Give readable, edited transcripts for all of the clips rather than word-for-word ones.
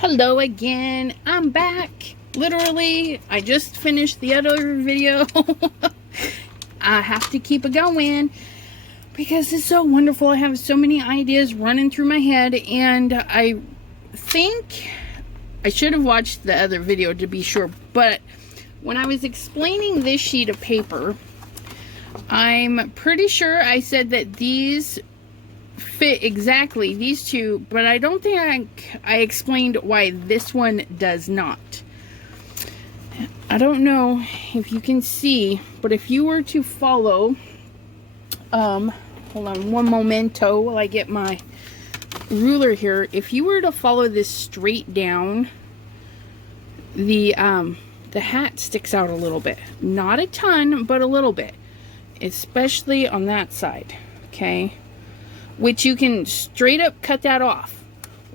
Hello again. I'm back. Literally, I just finished the other video. I have to keep it going because it's so wonderful. I have so many ideas running through my head, and I think I should have watched the other video to be sure, but when I was explaining this sheet of paper, I'm pretty sure I said that these fit exactly, these two, but I don't think I explained why this one does not. I don't know if you can see, but if you were to follow, hold on one momento while I get my ruler here. If you were to follow this straight down, the hat sticks out a little bit. Not a ton, but a little bit. Especially on that side, okay? Which you can straight up cut that off.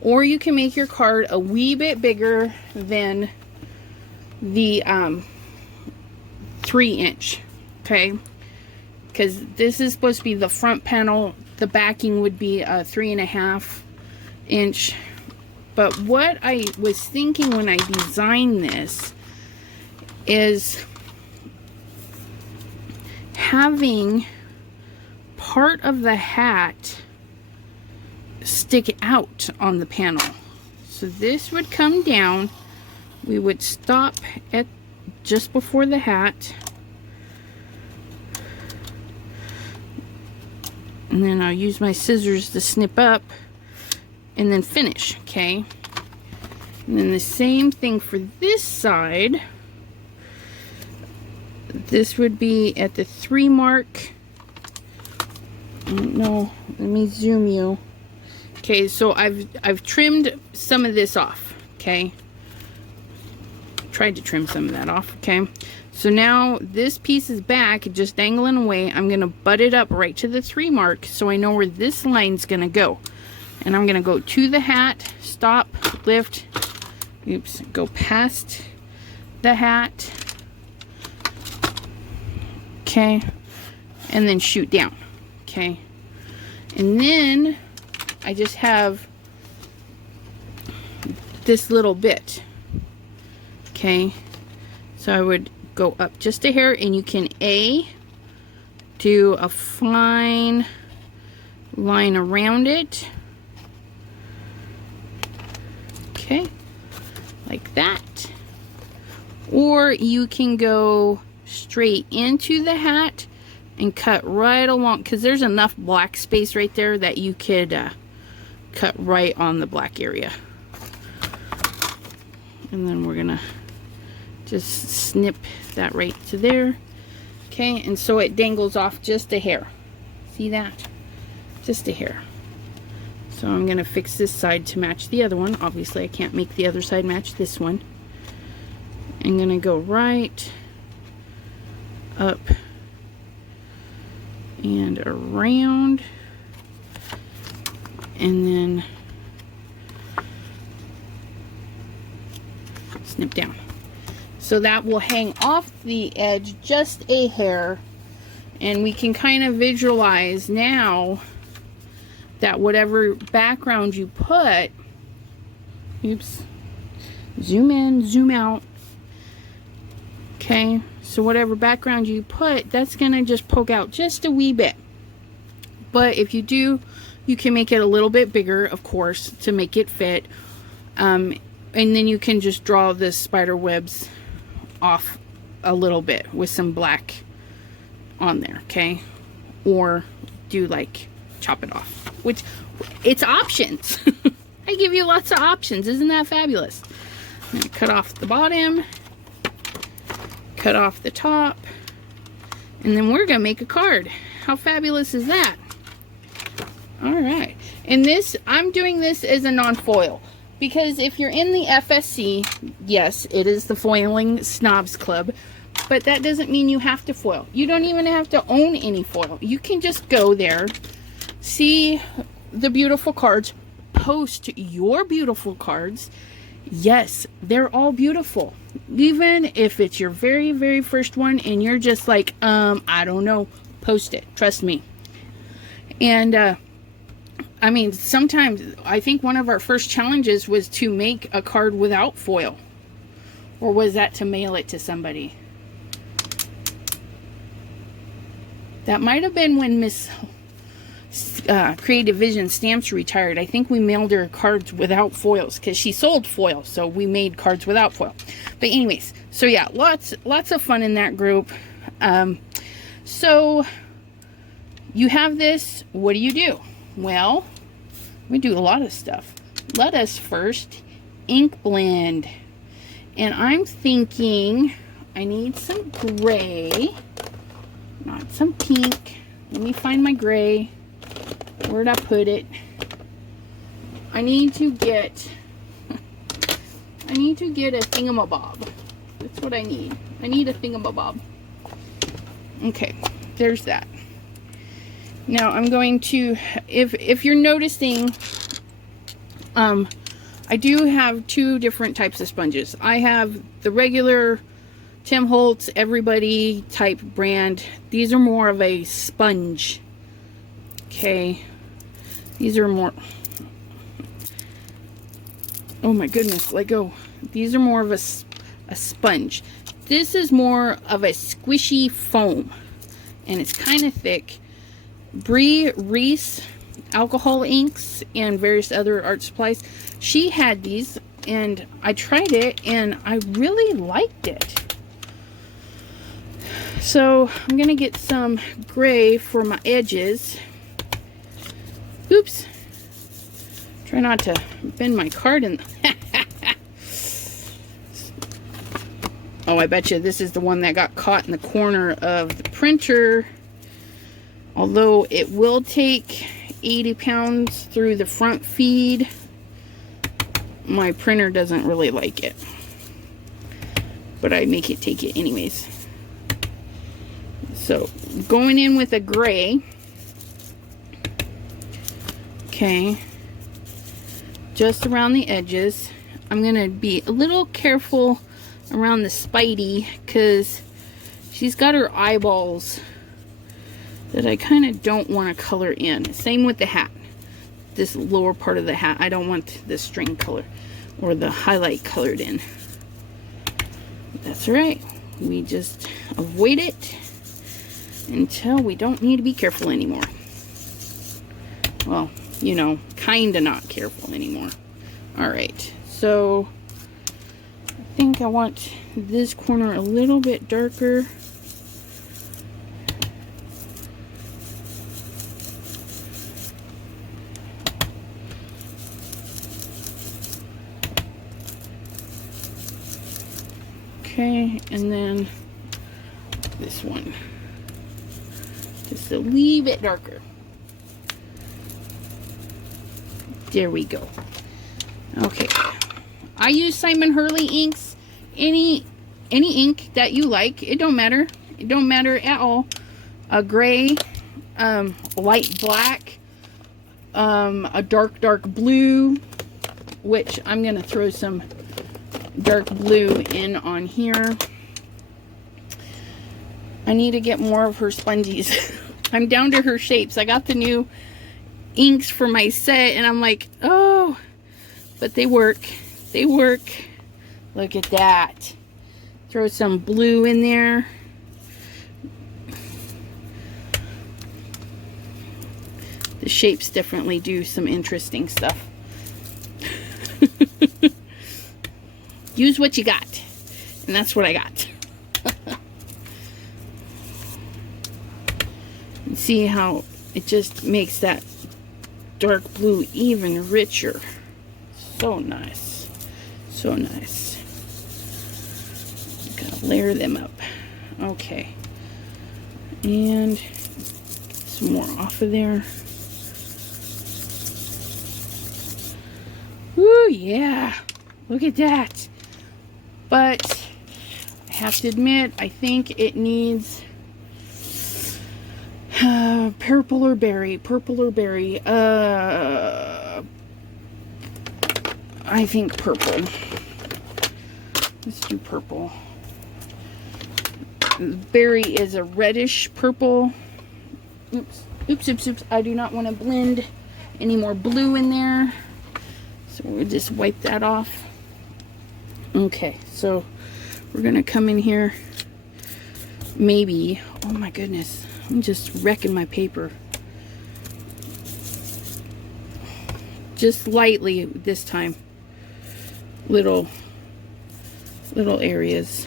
Or you can make your card a wee bit bigger than the 3-inch, okay? Because this is supposed to be the front panel. The backing would be a 3.5-inch. But what I was thinking when I designed this is having part of the hat stick out on the panel. So this would come down. We would stop at just before the hat. And then I'll use my scissors to snip up and then finish, okay? And then the same thing for this side. This would be at the 3 mark. No, let me zoom you. Okay, so I've trimmed some of this off, okay? Tried to trim some of that off, okay? So now this piece is back, just dangling away. I'm gonna butt it up right to the 3 mark so I know where this line's gonna go. And I'm gonna go to the hat, stop, lift, oops, go past the hat, okay, and then shoot down, okay. And then I just have this little bit, okay. So I would go up just a hair, and you can do a fine line around it, okay, like that. Or you can go straight into the hat and cut right along, because there's enough black space right there that you could cut right on the black area. And then we're gonna just snip that right to there, okay. And so it dangles off just a hair. See that? Just a hair. So I'm gonna fix this side to match the other one. Obviously I can't make the other side match this one. I'm gonna go right up and around, and then snip down. So that will hang off the edge just a hair, and we can kind of visualize now that whatever background you put, oops, zoom in, zoom out, okay, so whatever background you put, that's gonna just poke out just a wee bit. But if you do, you can make it a little bit bigger, of course, to make it fit, and then you can just draw the spider webs off a little bit with some black on there, okay, or do like chop it off, which it's options. I give you lots of options. Isn't that fabulous? I'm gonna cut off the bottom, cut off the top, and then we're gonna make a card. How fabulous is that? All right, and this, I'm doing this as a non-foil, because if you're in the FSC, yes, it is the Foiling Snobs Club, but that doesn't mean you have to foil. You don't even have to own any foil. You can just go there, see the beautiful cards, post your beautiful cards. Yes, they're all beautiful. Even if it's your very, very first one and you're just like, I don't know, post it. Trust me. And I mean, sometimes, I think one of our first challenges was to make a card without foil. Or was that to mail it to somebody? That might have been when Miss Creative Vision Stamps retired. I think we mailed her cards without foils because she sold foil, so we made cards without foil. But anyways, so yeah, lots of fun in that group. So you have this. What do? Well, we do a lot of stuff. Let us first ink blend, and I'm thinking I need some gray, not some pink. Let me find my gray. Where'd I put it? I need to get a thingamabob. That's what I need. I need a thingamabob. Okay, there's that. Now I'm going to, if you're noticing, I do have two different types of sponges. I have the regular Tim Holtz Everybody type brand. These are more of a sponge. Okay, these are more, oh my goodness, let go. These are more of a sponge. This is more of a squishy foam, and it's kind of thick. Bree Reese alcohol inks and various other art supplies, she had these, and I tried it and I really liked it. So I'm gonna get some gray for my edges. Oops, try not to bend my card in. Oh, I bet you this is the one that got caught in the corner of the printer. Although it will take 80 pounds through the front feed, my printer doesn't really like it. But I make it take it anyways. So, going in with a gray. Okay. Just around the edges. I'm going to be a little careful around the Spidey because she's got her eyeballs that I kind of don't want to color in. Same with the hat. This lower part of the hat, I don't want the string color or the highlight colored in. That's all right. We just avoid it until we don't need to be careful anymore. Well, you know, kind of not careful anymore. All right, so I think I want this corner a little bit darker. Okay, and then this one, just a little bit darker. There we go. Okay, I use Simon Hurley inks. Any ink that you like, it don't matter. It don't matter at all. A gray, light black, a dark blue, which I'm gonna throw some dark blue in on here. I need to get more of her sponges. I'm down to her shapes. I got the new inks for my set and I'm like, oh, but they work. They work. Look at that. Throw some blue in there. The shapes definitely do some interesting stuff. Use what you got. And that's what I got. And see how it just makes that dark blue even richer. So nice. So nice. Gotta layer them up. Okay. And some more off of there. Woo, yeah. Look at that. But I have to admit, I think it needs purple or berry. I think purple. Let's do purple. Berry is a reddish purple. Oops. I do not want to blend any more blue in there. So we'll just wipe that off. Okay, so we're gonna come in here. Maybe, oh my goodness, I'm just wrecking my paper. Just lightly this time. Little areas.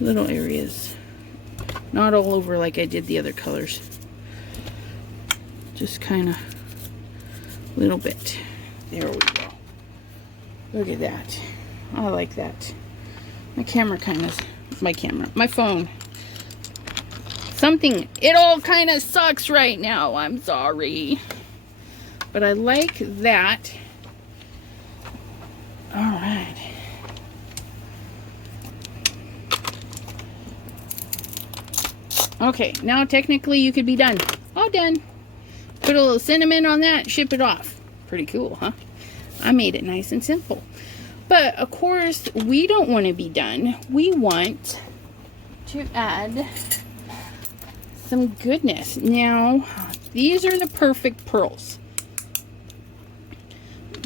Little areas. Not all over like I did the other colors. Just kind of little bit. There we go. Look at that. I like that. My camera kind of, my phone. Something, it all kind of sucks right now. I'm sorry. But I like that. All right. Okay, now technically you could be done. All done. Put a little cinnamon on that, ship it off. Pretty cool, huh? I made it nice and simple. But of course, we don't want to be done. We want to add some goodness. Now, these are the perfect pearls.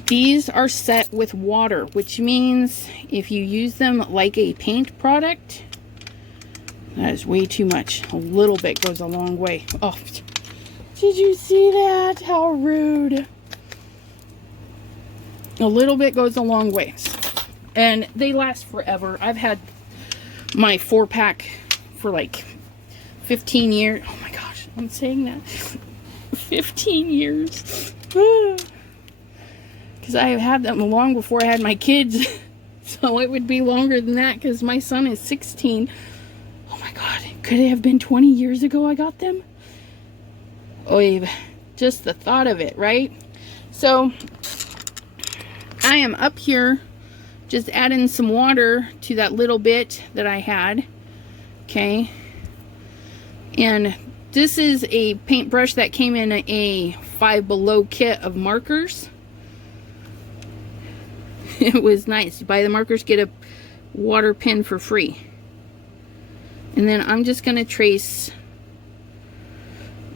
These are set with water, which means if you use them like a paint product, that is way too much. A little bit goes a long way. Oh, did you see that? How rude. A little bit goes a long way. And they last forever. I've had my 4-pack for like 15 years. Oh my gosh, I'm saying that. 15 years. Because I had them long before I had my kids. So it would be longer than that because my son is 16. Oh my God, could it have been 20 years ago I got them? Oh, just the thought of it, right? So I am up here just adding some water to that little bit that I had. Okay. And this is a paintbrush that came in a 5 Below kit of markers. It was nice. You buy the markers, get a water pen for free. And then I'm just going to trace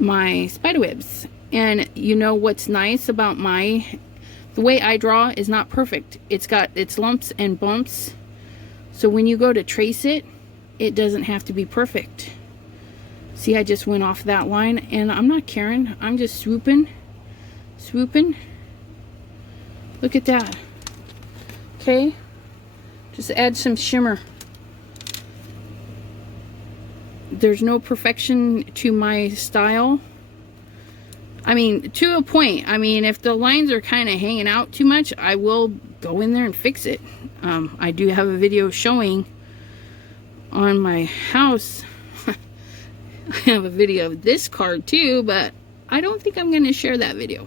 my spiderwebs. And you know what's nice about the way I draw is not perfect. It's got its lumps and bumps. So when you go to trace it, it doesn't have to be perfect. See, I just went off that line and I'm not caring. I'm just swooping. Look at that. Okay. Just add some shimmer. There's no perfection to my style. I mean, to a point. I mean, if the lines are kind of hanging out too much, I will go in there and fix it. I do have a video showing on my house. I have a video of this card too, but I don't think I'm going to share that video.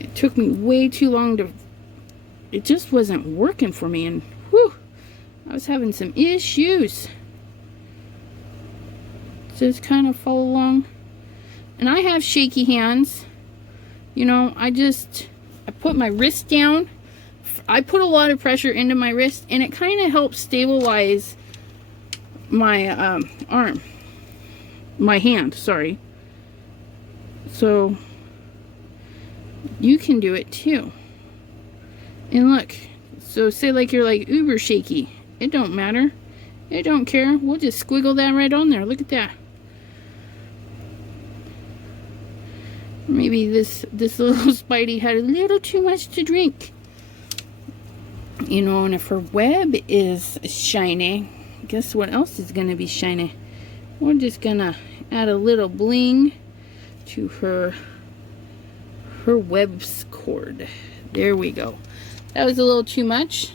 It took me way too long to... It just wasn't working for me, and whew, I was having some issues. Just kind of follow along. And I have shaky hands. You know, I put my wrist down. I put a lot of pressure into my wrist, and it kind of helps stabilize my arm. My hand, sorry. So, you can do it too. And look, so say like you're like uber shaky. It don't matter. It don't care. We'll just squiggle that right on there. Look at that. Maybe this little Spidey had a little too much to drink. You know, and if her web is shiny, guess what else is going to be shiny? We're just going to add a little bling to her web's cord. There we go. That was a little too much.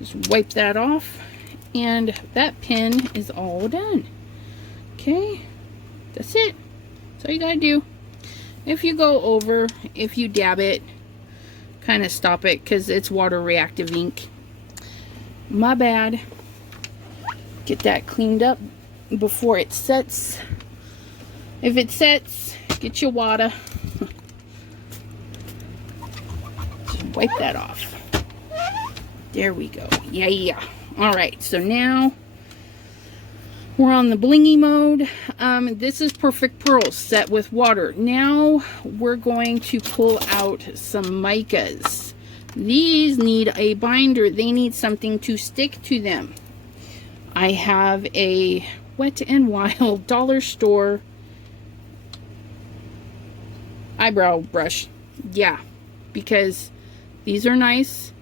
Just wipe that off. And that pin is all done. Okay. That's it. That's all you got to do. If you go over, if you dab it, kind of stop it because it's water reactive ink. My bad. Get that cleaned up before it sets. If it sets, get your water. Just wipe that off. There we go. Yeah. Alright, so now We're on the blingy mode. This is Perfect Pearls set with water. Now we're going to pull out some micas. These need a binder. They need something to stick to them. I have a Wet n Wild dollar store eyebrow brush. Yeah, because these are nice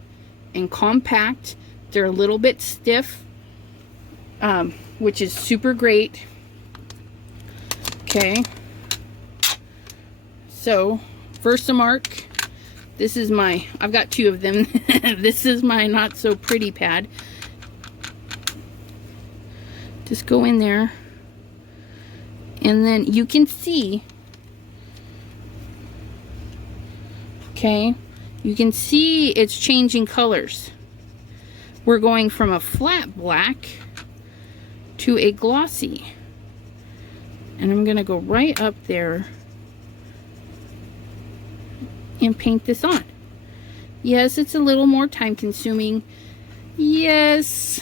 and compact. They're a little bit stiff, which is super great. Okay, so Versamark, this is my, I've got two of them. This is my not so pretty pad. Just go in there, and then you can see, okay, you can see it's changing colors. We're going from a flat black to a glossy. And I'm going to go right up there and paint this on. Yes, it's a little more time consuming. Yes,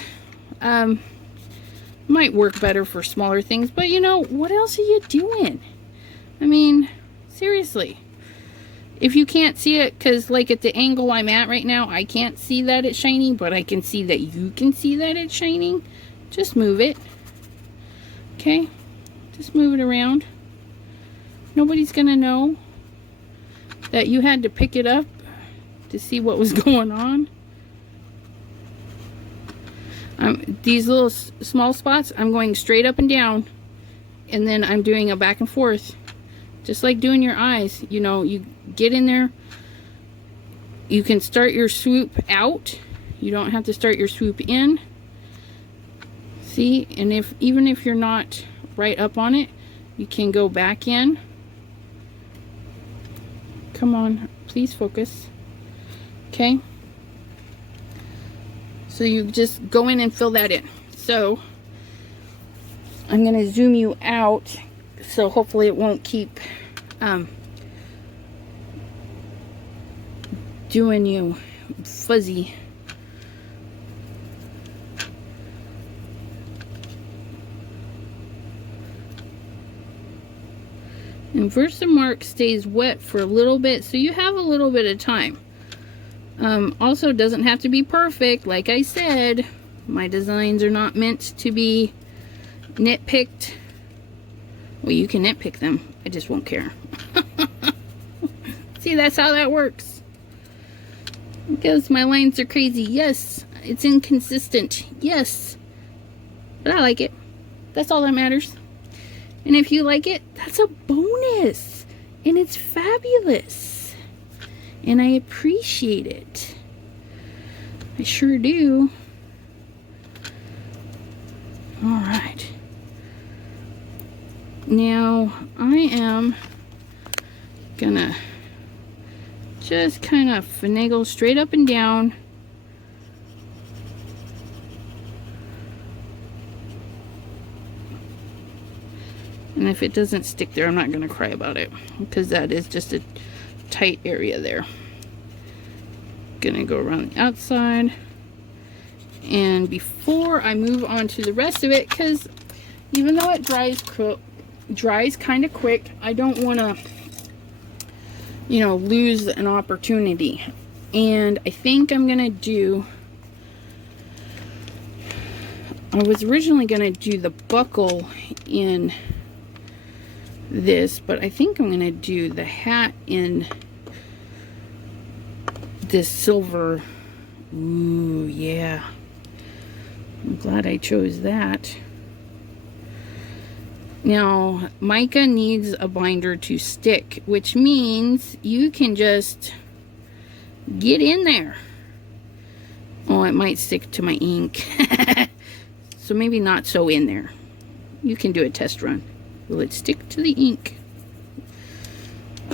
might work better for smaller things, but you know, what else are you doing? I mean, seriously. If you can't see it, because like at the angle I'm at right now, I can't see that it's shiny, but I can see that you can see that it's shining. Just move it. Okay? Just move it around. Nobody's gonna know that you had to pick it up to see what was going on. These little small spots, I'm going straight up and down, and then I'm doing a back and forth, just like doing your eyes. You know, you get in there, you can start your swoop out, you don't have to start your swoop in. See, and even if you're not right up on it, you can go back in. Come on, please focus. Okay, so you just go in and fill that in. So I'm going to zoom you out, so hopefully it won't keep doing you fuzzy. And Versamark stays wet for a little bit, so you have a little bit of time. Also, doesn't have to be perfect. Like I said, my designs are not meant to be nitpicked. Well, you can nitpick them. I just won't care. See, that's how that works. Because my lines are crazy. Yes. It's inconsistent. Yes. But I like it. That's all that matters. And if you like it, that's a bonus. And it's fabulous. And I appreciate it. I sure do. Alright. Now, I am gonna just kind of finagle straight up and down. And if it doesn't stick there, I'm not going to cry about it, because that is just a tight area there. Gonna go around the outside. And before I move on to the rest of it, because even though it dries kind of quick, I don't want to, you know, lose an opportunity. And I think I'm gonna do, I was originally gonna do the buckle in this, but I think I'm gonna do the hat in this silver. Ooh, yeah, I'm glad I chose that. Now, mica needs a binder to stick, which means you can just get in there. Oh, it might stick to my ink. So maybe not so in there. You can do a test run. Will it stick to the ink?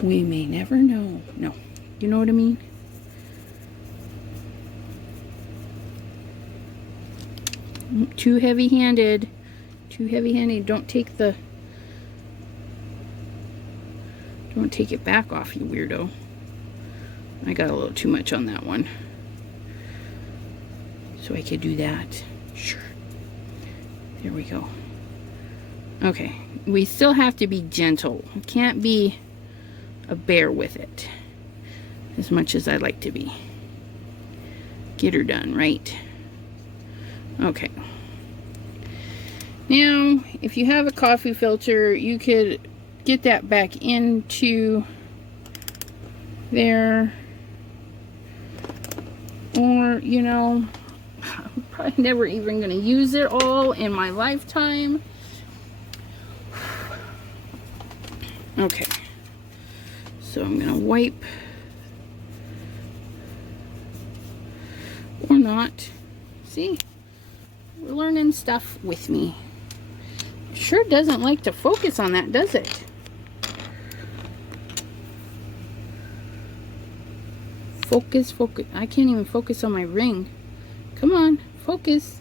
We may never know. No, you know what I mean? Too heavy-handed. Too heavy-handed. Don't take it back off, you weirdo. I got a little too much on that one. So I could do that. Sure. There we go. Okay, we still have to be gentle. Can't be a bear with it as much as I like to be. Get her done, right? Okay. Now, if you have a coffee filter, you could get that back into there. Or, you know, I'm probably never even going to use it all in my lifetime. Okay. So I'm going to wipe. Or not. See? We're learning stuff with me. Sure doesn't like to focus on that, does it? Focus, focus. I can't even focus on my ring. Come on, focus.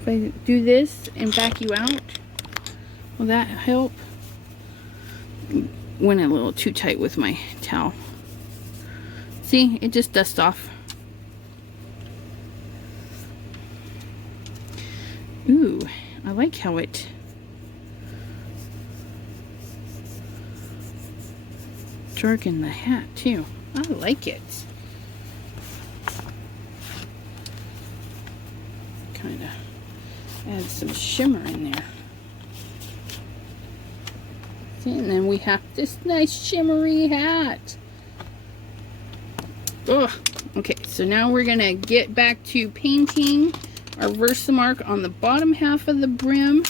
If I do this and back you out, will that help? Went a little too tight with my towel. See, it just dusts off. Ooh, I like how it darkened the hat too. I like it. Kind of add some shimmer in there. See, and then we have this nice shimmery hat. Ugh. Okay, so now we're gonna get back to painting our Versamark on the bottom half of the brim.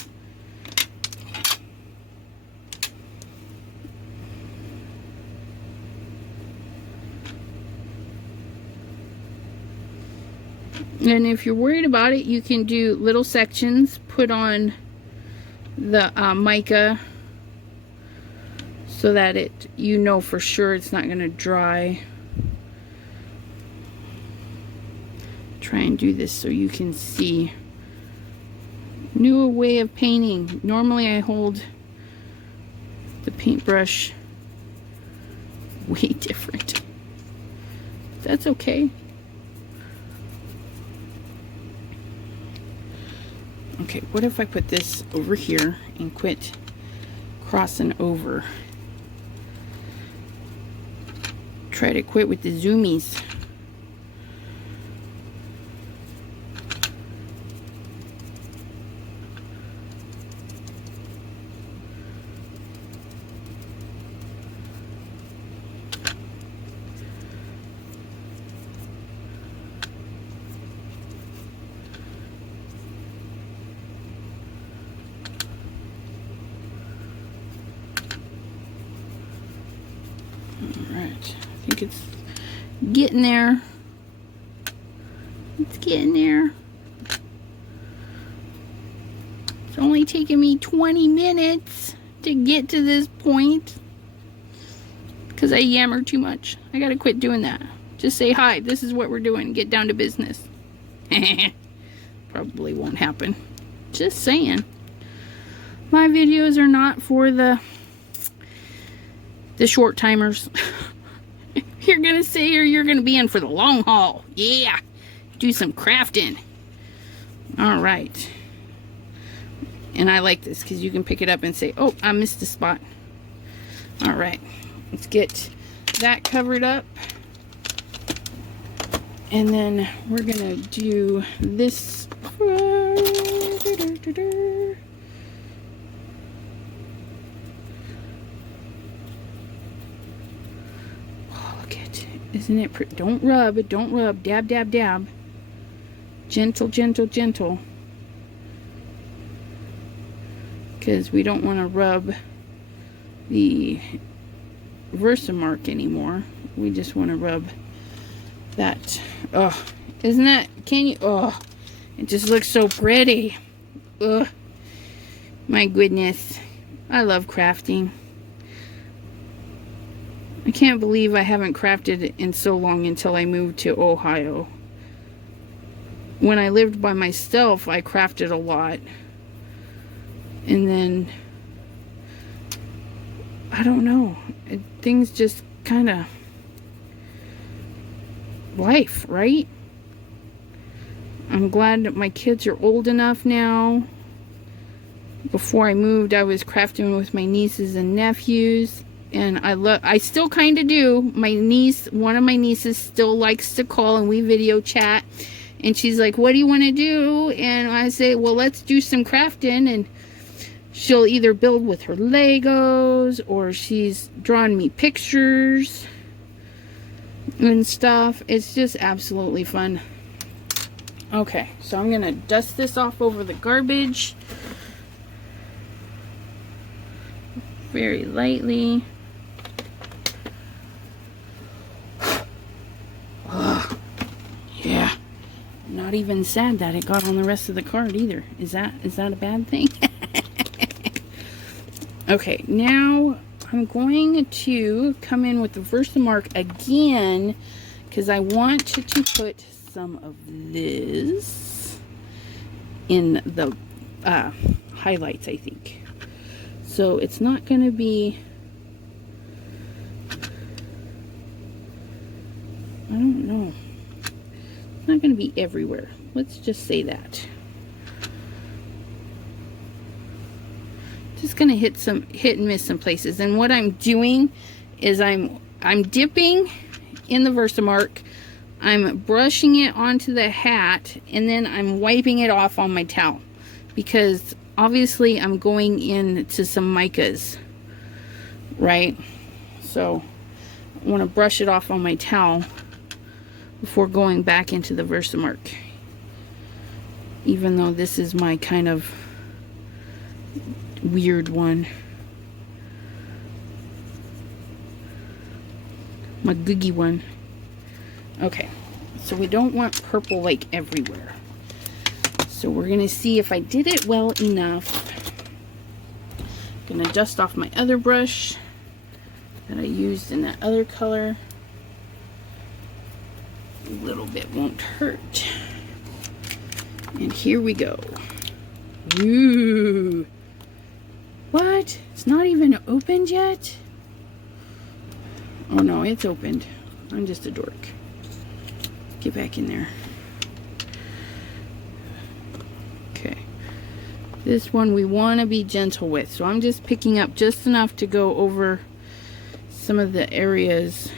And if you're worried about it, you can do little sections, put on the mica so that it, you know for sure it's not going to dry. Try and do this so you can see. New way of painting. Normally I hold the paintbrush way different. That's okay. Okay, what if I put this over here and quit crossing over? Try to quit with the zoomies. Alright, I think it's getting there. It's getting there. It's only taken me 20 minutes to get to this point because I yammer too much. I gotta quit doing that. Just say, hi, this is what we're doing. Get down to business. Probably won't happen. Just saying. My videos are not for the short timers. You're gonna sit here, you're gonna be in for the long haul. Yeah, do some crafting. All right. And I like this because you can pick it up and say, oh, I missed a spot. All right, let's get that covered up. And then we're gonna do this. Isn't it pretty? Don't rub it. Don't rub. Dab, dab, dab. Gentle, gentle, gentle. Because we don't want to rub the Versamark anymore. We just want to rub that. Oh, isn't that? Can you? Oh, it just looks so pretty. Ugh. My goodness. I love crafting. I can't believe I haven't crafted in so long until I moved to Ohio. When I lived by myself, I crafted a lot. And then, I don't know. Things just kind of, life, right? I'm glad that my kids are old enough now Before I moved, I was crafting with my nieces and nephews, and I still kind of do. My niece, one of my nieces, still likes to call and we video chat, and she's like, what do you want to do? And I say, well, let's do some crafting. And she'll either build with her Legos, or she's drawn me pictures and stuff. It's just absolutely fun. Okay, so I'm gonna dust this off over the garbage very lightly. Oh, yeah. Not even sad that it got on the rest of the card either. Is that a bad thing? Okay, now I'm going to come in with the Versamark again, because I want to put some of this in the highlights, I think. So it's not going to be, I don't know, it's not going to be everywhere. Let's just say that. Just going to hit and miss some places. And what I'm doing is I'm dipping in the Versamark, I'm brushing it onto the hat, and then I'm wiping it off on my towel, because obviously I'm going into some micas, right? So I want to brush it off on my towel before going back into the Versamark, even though this is my kind of weird one, my googie one. Okay, so we don't want purple like everywhere. So we're gonna see if I did it well enough. I'm gonna dust off my other brush that I used in that other color. A little bit won't hurt. And here we go. Ooh. What? It's not even opened yet? Oh no, it's opened. I'm just a dork. Get back in there. Okay. This one we want to be gentle with. So I'm just picking up just enough to go over some of the areas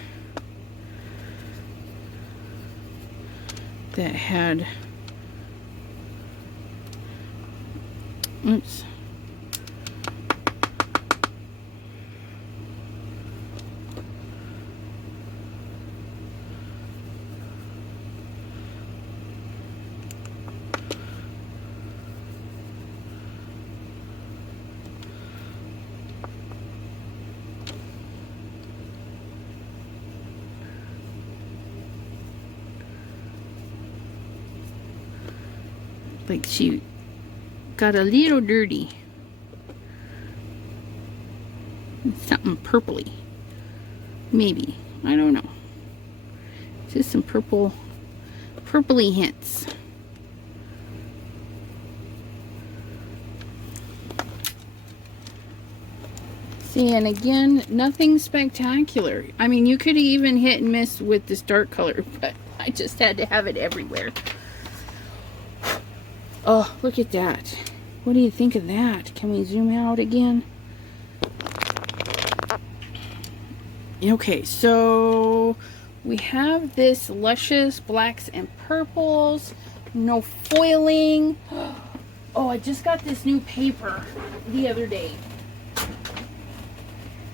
that had, oops. Like she got a little dirty. Something purpley. Maybe. I don't know. Just some purpley hints. See, and again, nothing spectacular. I mean, you could even hit and miss with this dark color, but I just had to have it everywhere. Oh, look at that. What do you think of that? Can we zoom out again? Okay, so we have this luscious blacks and purples. No foiling. Oh, I just got this new paper the other day.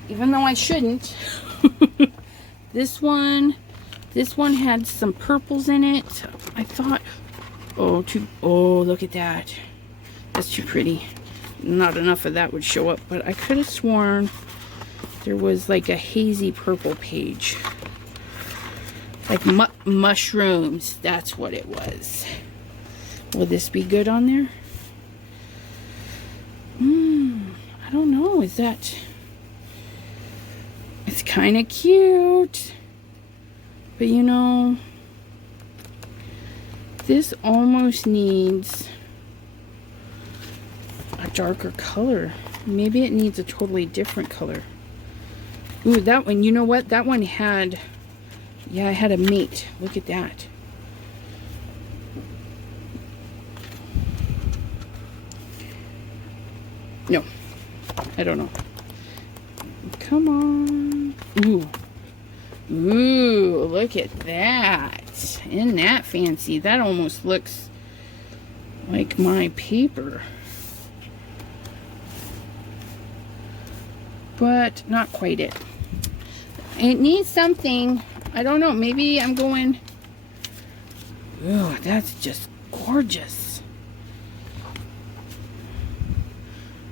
Even though I shouldn't. This one had some purples in it. I thought, oh, look at that. That's too pretty. Not enough of that would show up, but I could have sworn there was like a hazy purple page. Like mushrooms. That's what it was. Will this be good on there? I don't know. Is that... It's kind of cute. But you know... This almost needs a darker color. Maybe it needs a totally different color. Ooh, that one, you know what? That one had, yeah, I had a mate. Look at that. No, I don't know. Come on. Ooh. Ooh, look at that. Isn't that fancy? That almost looks like my paper. But not quite it. It needs something. I don't know. Maybe I'm going... Ooh, that's just gorgeous.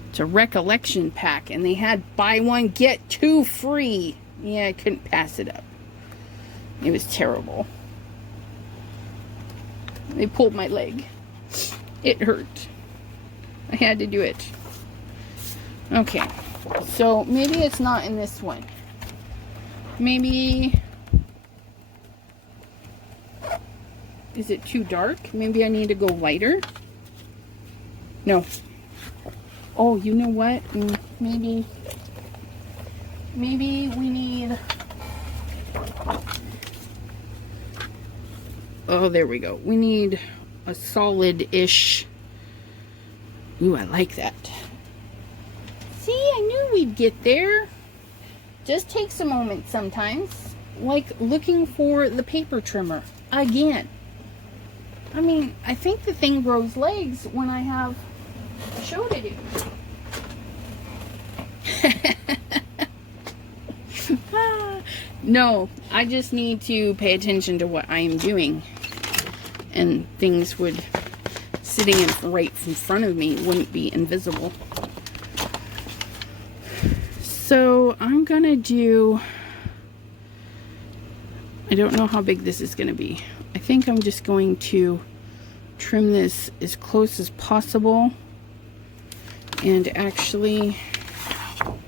It's a recollection pack, and they had buy one, get two free. Yeah, I couldn't pass it up. It was terrible. They pulled my leg. It hurt. I had to do it. Okay, so maybe it's not in this one. Maybe... Is it too dark? Maybe I need to go lighter? No. Oh, you know what? Maybe we need... Oh, there we go. We need a solid-ish... Ooh, I like that. See, I knew we'd get there. Just takes a moment sometimes. Like looking for the paper trimmer again. I mean, I think the thing grows legs when I have a show to do. No, I just need to pay attention to what I am doing. And things would, sitting right in front of me, wouldn't be invisible. So I'm gonna do, I don't know how big this is gonna be. I think I'm just going to trim this as close as possible. And actually, I'm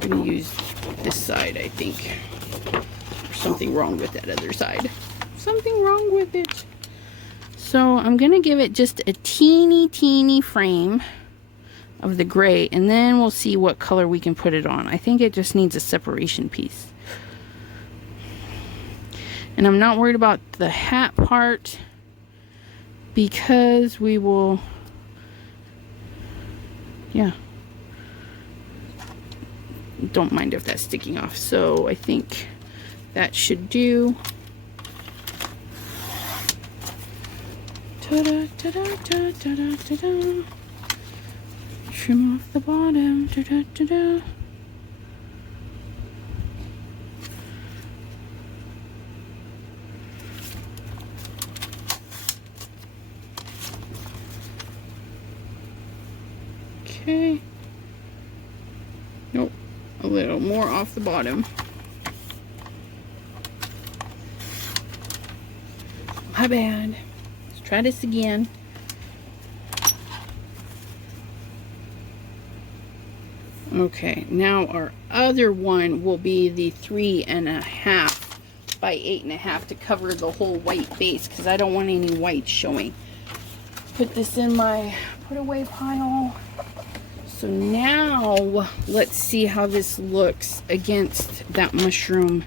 going to use this side, I think. There's something wrong with that other side. Something wrong with it. So I'm going to give it just a teeny frame of the gray, and then we'll see what color we can put it on. I think it just needs a separation piece. And I'm not worried about the hat part because we will, yeah. Don't mind if that's sticking off. So I think that should do. Ta-da, ta-da, ta-da, ta-da, ta-da. Trim off the bottom. Ta-da, ta-da. Okay. Nope. A little more off the bottom. My bad. Let's try this again. Okay, now our other one will be the 3.5 by 8.5 to cover the whole white base because I don't want any white showing. Put this in my put away pile. So now let's see how this looks against that mushroom.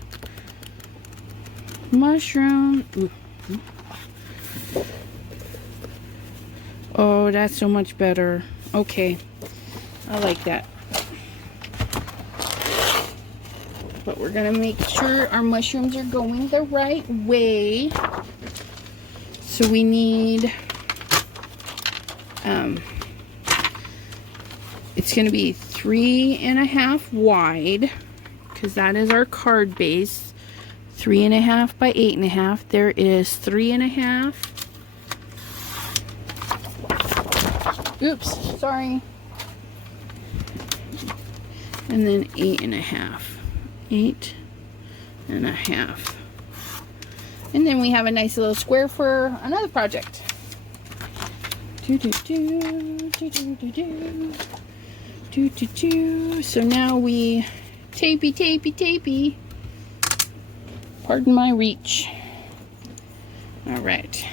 Ooh. Oh, that's so much better. Okay, I like that. But we're gonna make sure our mushrooms are going the right way. So we need, it's gonna be 3.5 wide, because that is our card base. 3.5 by 8.5. There is 3.5. Oops, sorry. And then 8.5. 8.5. And then we have a nice little square for another project. So now we tapey. Pardon my reach. All right.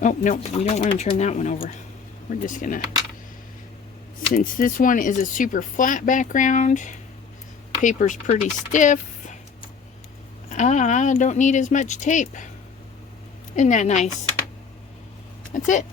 Oh, no, we don't want to turn that one over. We're just gonna, since this one is a super flat background, paper's pretty stiff, I don't need as much tape. Isn't that nice? That's it.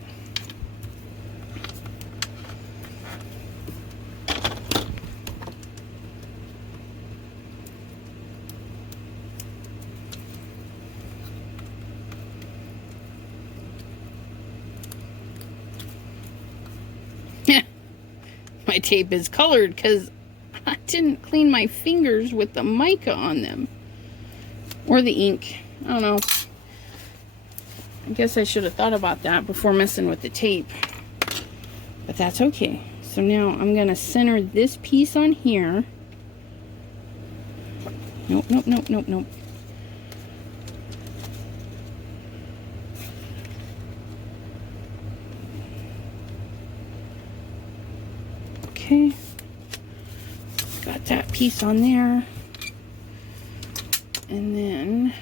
My tape is colored because I didn't clean my fingers with the mica on them. Or the ink. I don't know. I guess I should have thought about that before messing with the tape. But that's okay. So now I'm going to center this piece on here. Nope, nope, nope, nope, nope. Okay. Got that piece on there. And then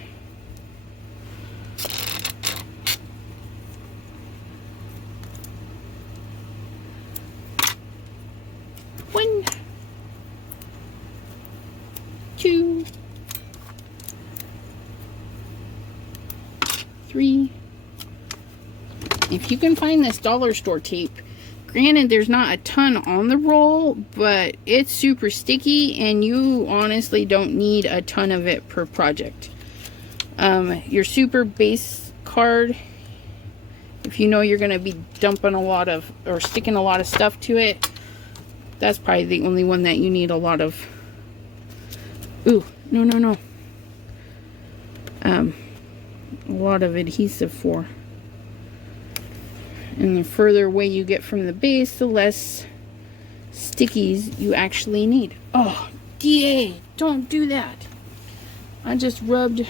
one, two, three. If you can find this dollar store tape, granted there's not a ton on the roll, but it's super sticky and you honestly don't need a ton of it per project. Your super base card, if you know you're going to be dumping a lot of, or sticking a lot of stuff to it, that's probably the only one that you need a lot of. Ooh, no, no, no. A lot of adhesive for. And the further away you get from the base, the less stickies you actually need. Oh, DA, don't do that. I just rubbed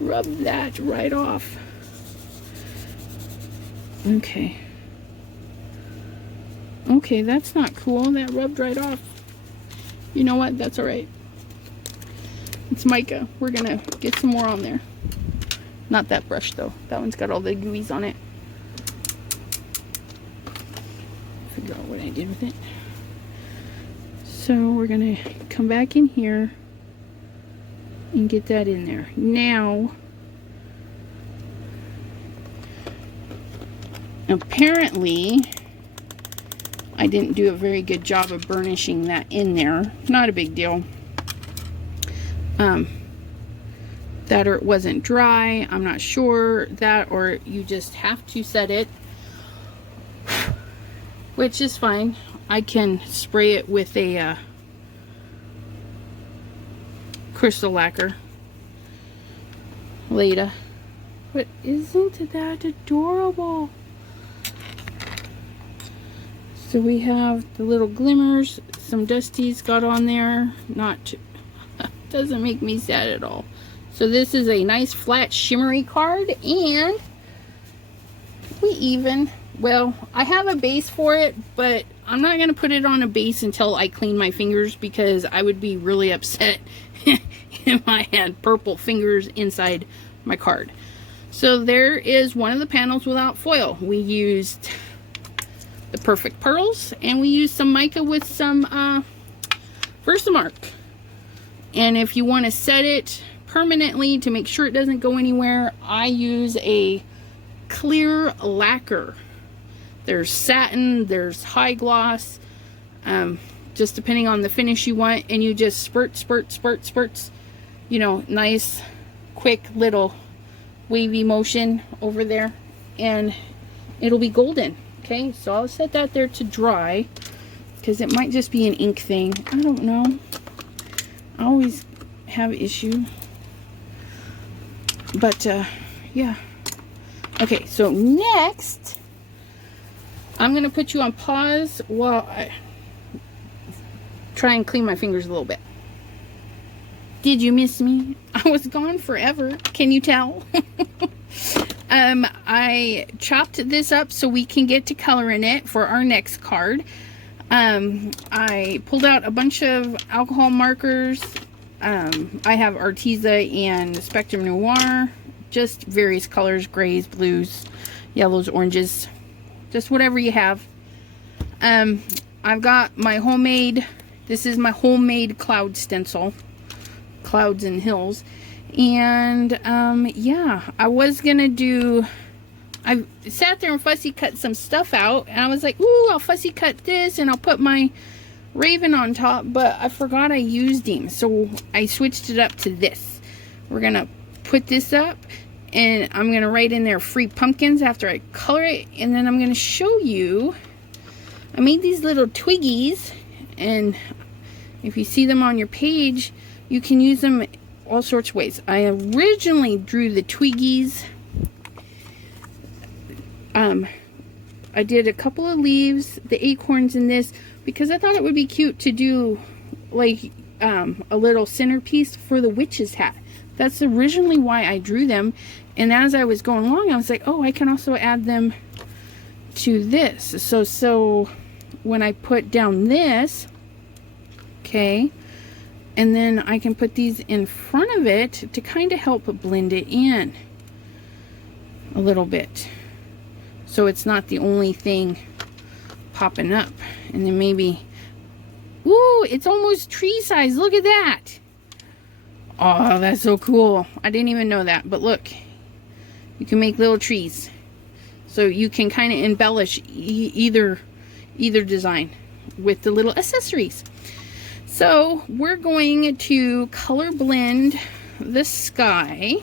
that right off. Okay. Okay, that's not cool. That rubbed right off. You know what? That's alright. It's mica. We're gonna get some more on there. Not that brush though. That one's got all the gooeys on it. Figure out what I did with it. So we're gonna come back in here and get that in there. Now, apparently, I didn't do a very good job of burnishing that in there. Not a big deal. That or it wasn't dry. I'm not sure. That or you just have to set it. Which is fine. I can spray it with a crystal lacquer later. But isn't that adorable? So we have the little glimmers. Some dusties got on there. Not doesn't make me sad at all. So this is a nice flat shimmery card, and we even, well, I have a base for it, but I'm not going to put it on a base until I clean my fingers, because I would be really upset if I had purple fingers inside my card. So there is one of the panels without foil. We used the Perfect Pearls, and we used some mica with some Versamark. And if you want to set it permanently to make sure it doesn't go anywhere, I use a clear lacquer. There's satin, there's high gloss, just depending on the finish you want, and you just spurts, you know, nice quick little wavy motion over there, and it'll be golden. Okay, so I'll set that there to dry, because it might just be an ink thing. I don't know. I always have issue. But, yeah. Okay, so next, I'm going to put you on pause while I try and clean my fingers a little bit. Did you miss me? I was gone forever. Can you tell? I chopped this up so we can get to coloring it for our next card. I pulled out a bunch of alcohol markers. I have Arteza and Spectrum Noir, just various colors, grays, blues, yellows, oranges, just whatever you have. I've got my homemade, this is my homemade cloud stencil, Clouds and Hills. And yeah, I was gonna do I sat there and fussy cut some stuff out, and I was like, ooh, I'll fussy cut this and I'll put my Raven on top, but I forgot I used him, so I switched it up to this. We're gonna put this up, and I'm gonna write in there free pumpkins after I color it, and then I'm gonna show you. I made these little twiggies, and if you see them on your page, you can use them all sorts of ways. I originally drew the twiggies. I did a couple of leaves, the acorns in this, because I thought it would be cute to do like a little centerpiece for the witch's hat. That's originally why I drew them. And as I was going along, I was like, oh, I can also add them to this. So when I put down this, okay, and then I can put these in front of it to kind of help blend it in a little bit, so it's not the only thing popping up. And then maybe, ooh, it's almost tree size. Look at that. Oh, that's so cool. I didn't even know that, but look, you can make little trees, so you can kind of embellish either design with the little accessories. So we're going to color blend the sky,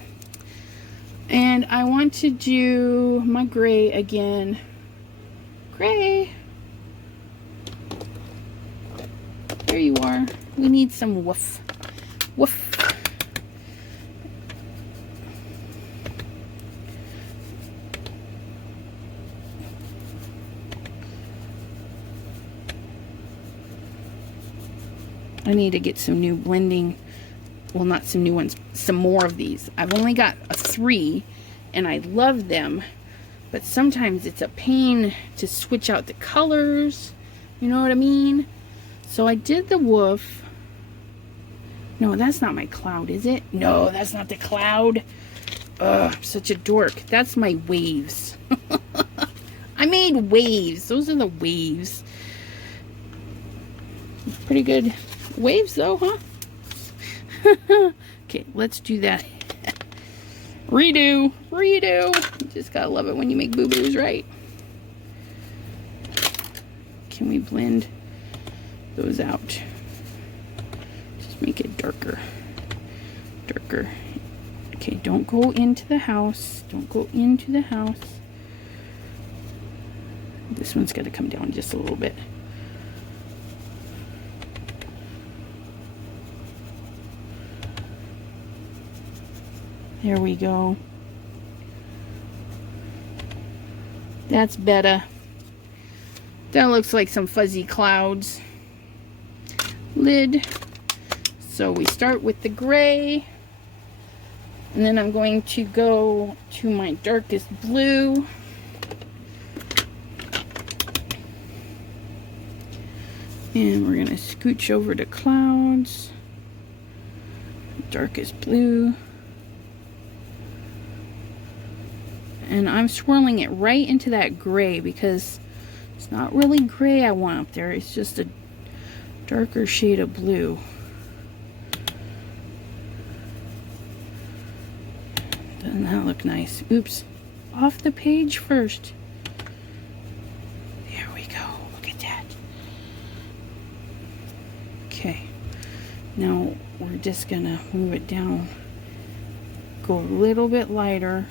and I want to do my gray again. Gray. There you are. We need some woof. Woof. I need to get some new blending, well, not some new ones, some more of these. I've only got 3, and I love them, but sometimes it's a pain to switch out the colors, you know what I mean? So I did the woof. No, that's not my cloud, is it? No, that's not the cloud. Ugh, I'm such a dork. That's my waves. I made waves. Those are the waves. Pretty good waves though, huh? Okay, let's do that. Redo. Just gotta love it when you make boo-boos, right? Can we blend those out? Just make it darker. Okay, don't go into the house. This one's got to come down just a little bit. There we go. That's better. That looks like some fuzzy clouds. Lid. So we start with the gray, and then I'm going to go to my darkest blue. And we're going to scooch over to clouds. Darkest blue. And I'm swirling it right into that gray because it's not really gray I want up there. It's just a darker shade of blue. Doesn't that look nice? Oops. Off the page first. There we go. Look at that. Okay. Now we're just going to move it down. Go a little bit lighter.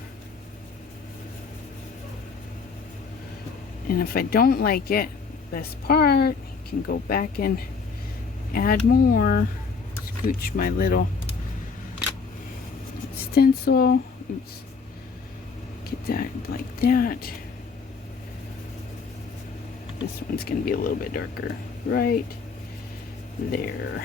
And if I don't like it, this part, you can go back and add more. Scooch my little stencil. Oops. Get that like that. This one's going to be a little bit darker. Right there.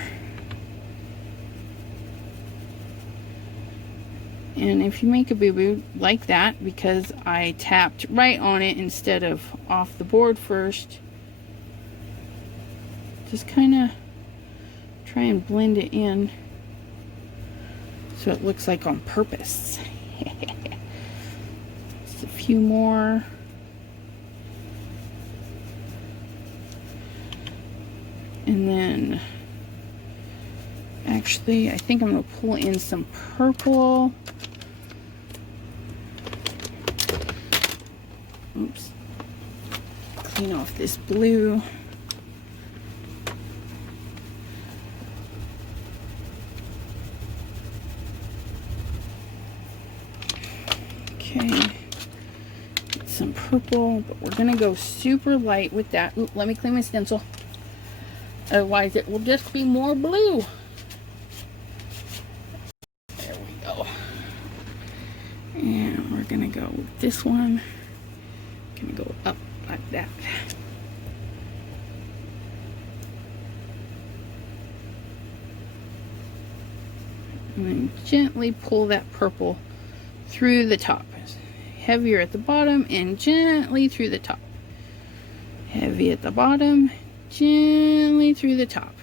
And if you make a boo-boo like that, because I tapped right on it instead of off the board first, just kind of try and blend it in so it looks like on purpose. Just a few more. And then, actually, I think I'm going to pull in some purple. Oops. Clean off this blue. Okay. Get some purple, but we're gonna go super light with that. Ooh, let me clean my stencil. Otherwise it will just be more blue. There we go. And we're gonna go with this one. Gonna go up like that. And then gently pull that purple through the top. Heavier at the bottom and gently through the top. Heavy at the bottom, gently through the top.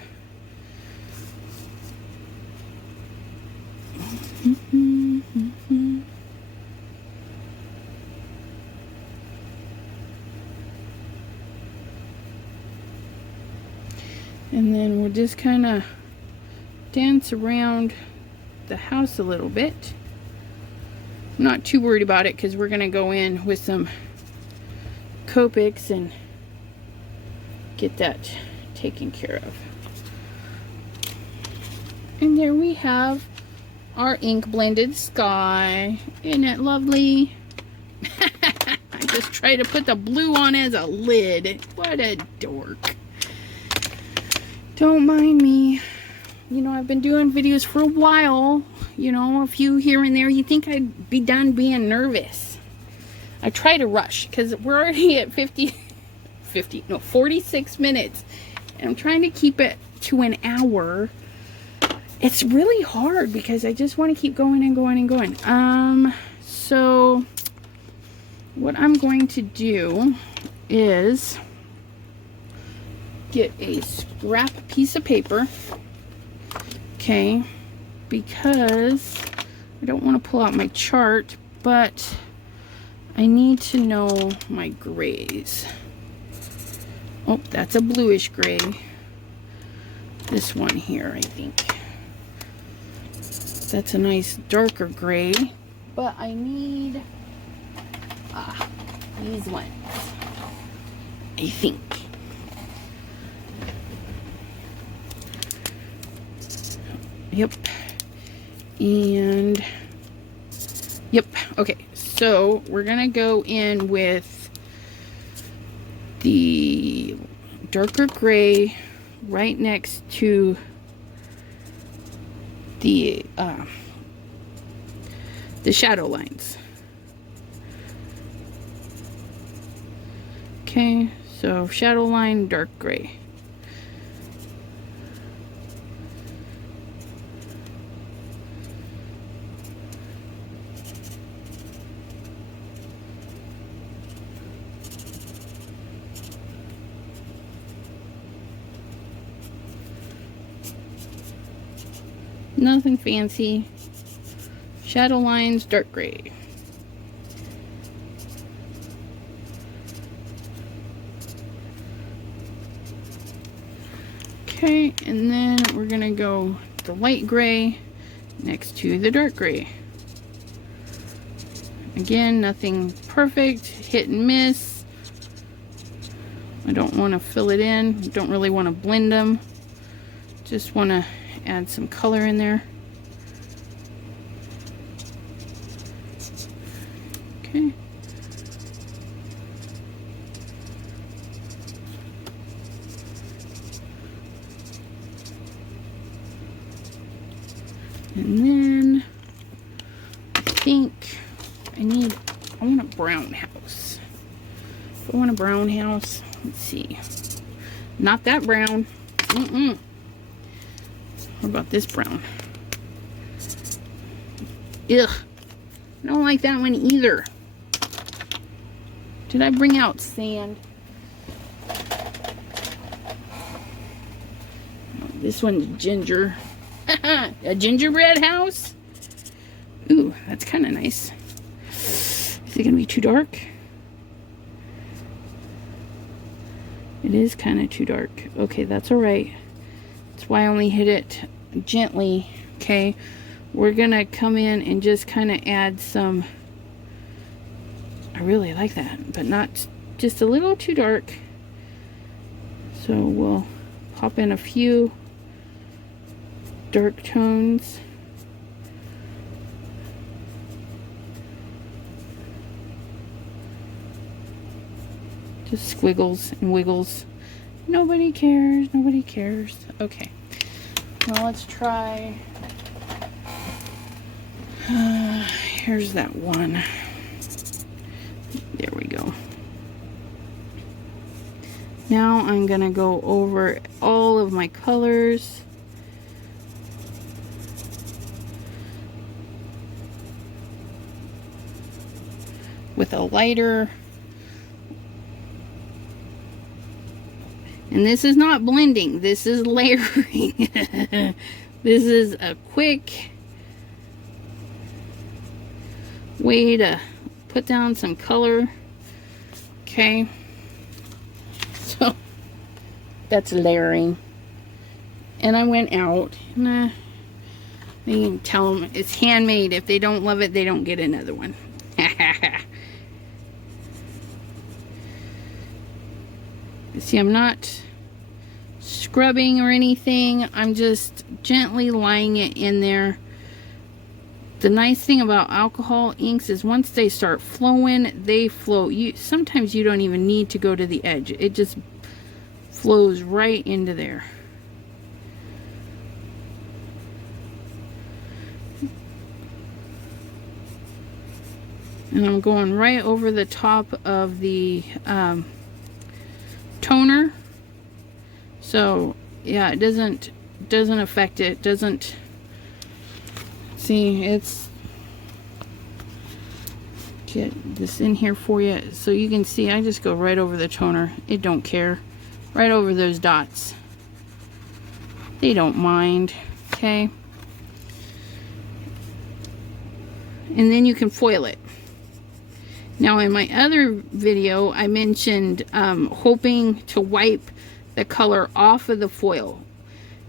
And then we'll just kind of dance around the house a little bit. I'm not too worried about it because we're going to go in with some Copics and get that taken care of. And there we have our ink blended sky. Isn't it lovely? I just tried to put the blue on as a lid. What a dork. Don't mind me. You know, I've been doing videos for a while. You know, a few here and there. You think I'd be done being nervous. I try to rush because we're already at 46 minutes. And I'm trying to keep it to an hour. It's really hard because I just want to keep going and going and going. So what I'm going to do is get a scrap piece of paper, okay, because I don't want to pull out my chart, but I need to know my grays. Oh, that's a bluish gray. This one here, I think. That's a nice darker gray, but I need these ones, I think. Yep. And yep. Okay. So we're going to go in with the darker gray right next to the shadow lines. Okay. So shadow line, dark gray. Nothing fancy. Shadow lines, dark gray. Okay, and then we're gonna go the light gray next to the dark gray. Again, nothing perfect, hit and miss. I don't want to fill it in. Don't really want to blend them. Just want to add some color in there. Okay. And then I think I want a brown house. If I want a brown house, let's see. Not that brown. What about this brown? Ugh. I don't like that one either. Did I bring out sand? Oh, this one's ginger. A gingerbread house? Ooh, that's kind of nice. Is it going to be too dark? It is kind of too dark. Okay, that's all right. That's why I only hit it gently. Okay, we're gonna come in and just kind of add some I really like that, but not just a little too dark. So we'll pop in a few dark tones. Just squiggles and wiggles. Nobody cares, nobody cares. Okay, now let's try, here's that one. There we go. Now I'm gonna go over all of my colors. With a lighter. And this is not blending, this is layering. This is a quick way to put down some color. Okay. So that's layering. And I went out and you can tell them it's handmade. If they don't love it, they don't get another one. See, I'm not scrubbing or anything. I'm just gently laying it in there. The nice thing about alcohol inks is once they start flowing, they flow. Sometimes you don't even need to go to the edge. It just flows right into there. And I'm going right over the top of the toner. So yeah, it doesn't affect it. Doesn't see, it's, get this in here for you so you can see. I just go right over the toner. It don't care. Right over those dots. They don't mind. Okay. And then you can foil it. Now in my other video I mentioned hoping to wipe the color off of the foil,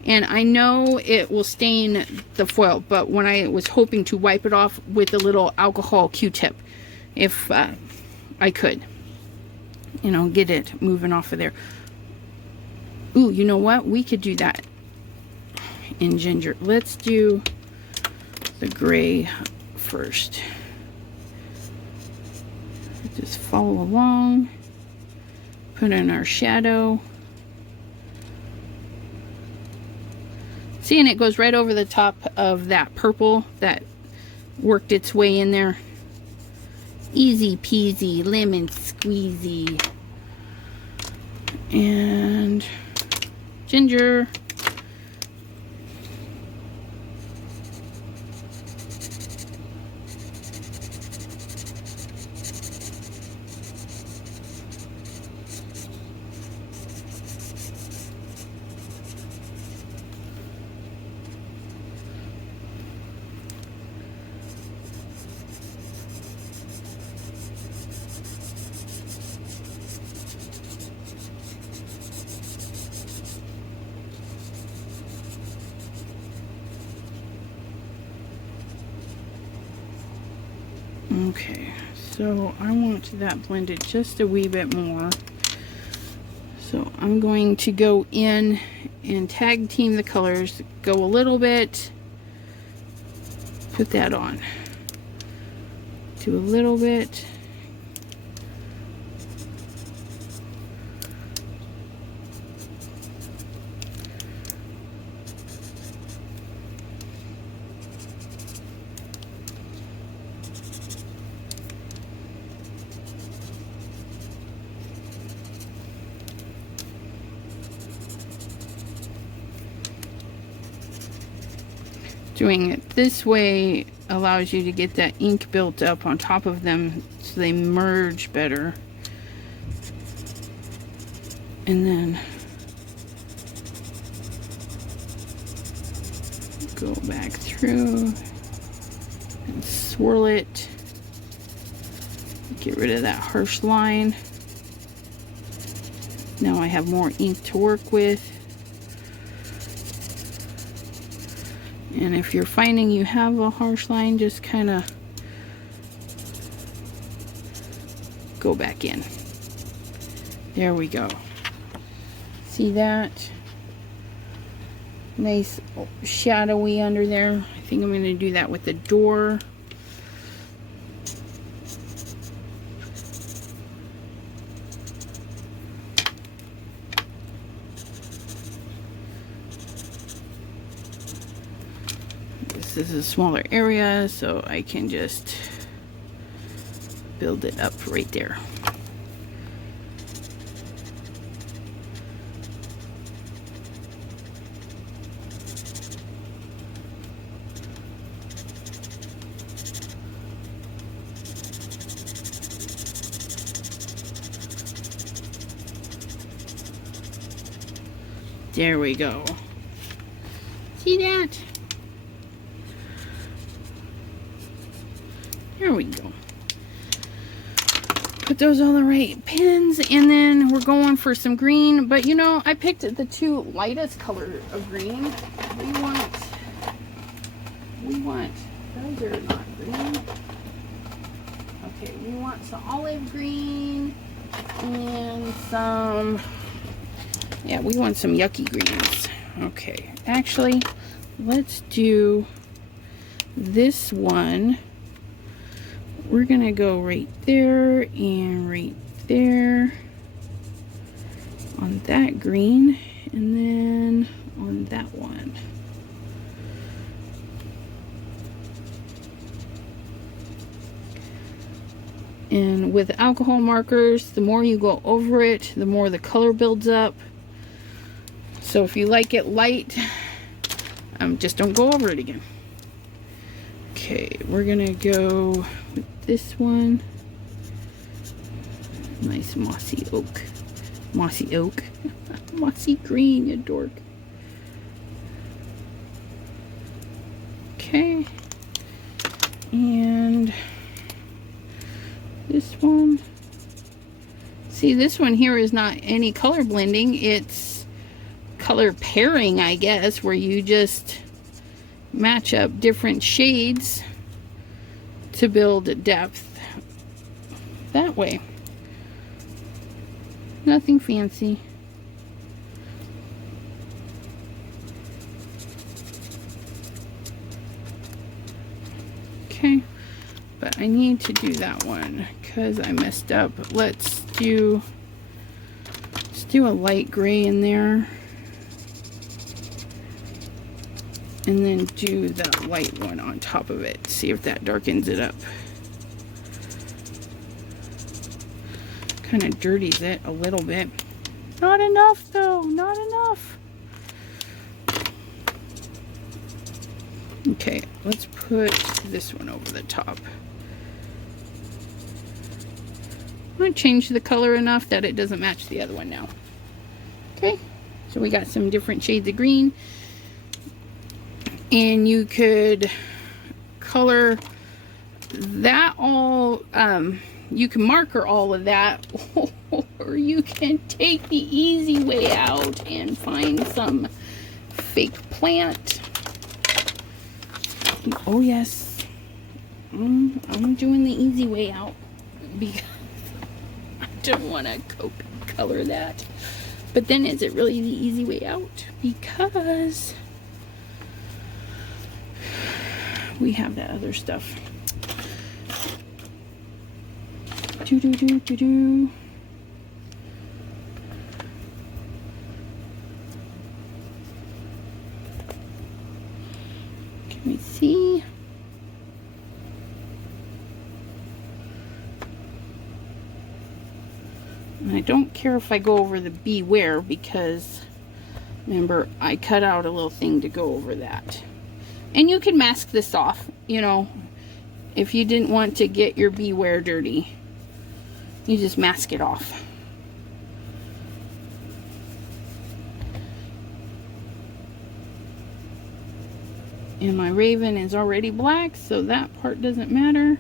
and I know it will stain the foil, but when I was hoping to wipe it off with a little alcohol Q-tip, if I could, you know, get it moving off of there. Ooh, you know what, we could do that in ginger. Let's do the gray first. Just follow along, put in our shadow. See, and it goes right over the top of that purple that worked its way in there. Easy peasy, lemon squeezy. And ginger. Okay, so I want that blended just a wee bit more. So I'm going to go in and tag team the colors, go a little bit, put that on, do a little bit, doing it this way allows you to get that ink built up on top of them so they merge better. And then go back through and swirl it. Get rid of that harsh line. Now I have more ink to work with. And if you're finding you have a harsh line, just kind of go back in. There we go. See that? Nice shadowy under there. I think I'm going to do that with the door. This is a smaller area, so I can just build it up right there. There we go. See that? There we go. Put those on the right pins, and then we're going for some green. But you know, I picked the two lightest color of green. We want, those are not green. Okay, we want some olive green and some, yeah, we want some yucky greens. Okay, actually, let's do this one. We're gonna go right there and right there on that green, and then on that one. And with alcohol markers, the more you go over it, the more the color builds up. So if you like it light, just don't go over it again. Okay, we're gonna go with this one. Nice mossy oak. Mossy oak. Mossy green, you dork. Okay. And this one. See, this one here is not any color blending. It's color pairing, I guess, where you just match up different shades to build depth that way. Nothing fancy. Okay, but I need to do that one because I messed up. Let's do a light gray in there. And then do the white one on top of it. See if that darkens it up. Kind of dirties it a little bit. Not enough though, not enough. Okay, let's put this one over the top. I'm going to change the color enough that it doesn't match the other one now. Okay, so we got some different shades of green. And you could color that all, you can marker all of that, or you can take the easy way out and find some fake plant. Oh yes, I'm doing the easy way out because I don't want to color that. But then is it really the easy way out? Because we have that other stuff. Can we see? And I don't care if I go over the beware because remember I cut out a little thing to go over that. And you can mask this off, you know, if you didn't want to get your beware dirty. You just mask it off. And my raven is already black, so that part doesn't matter.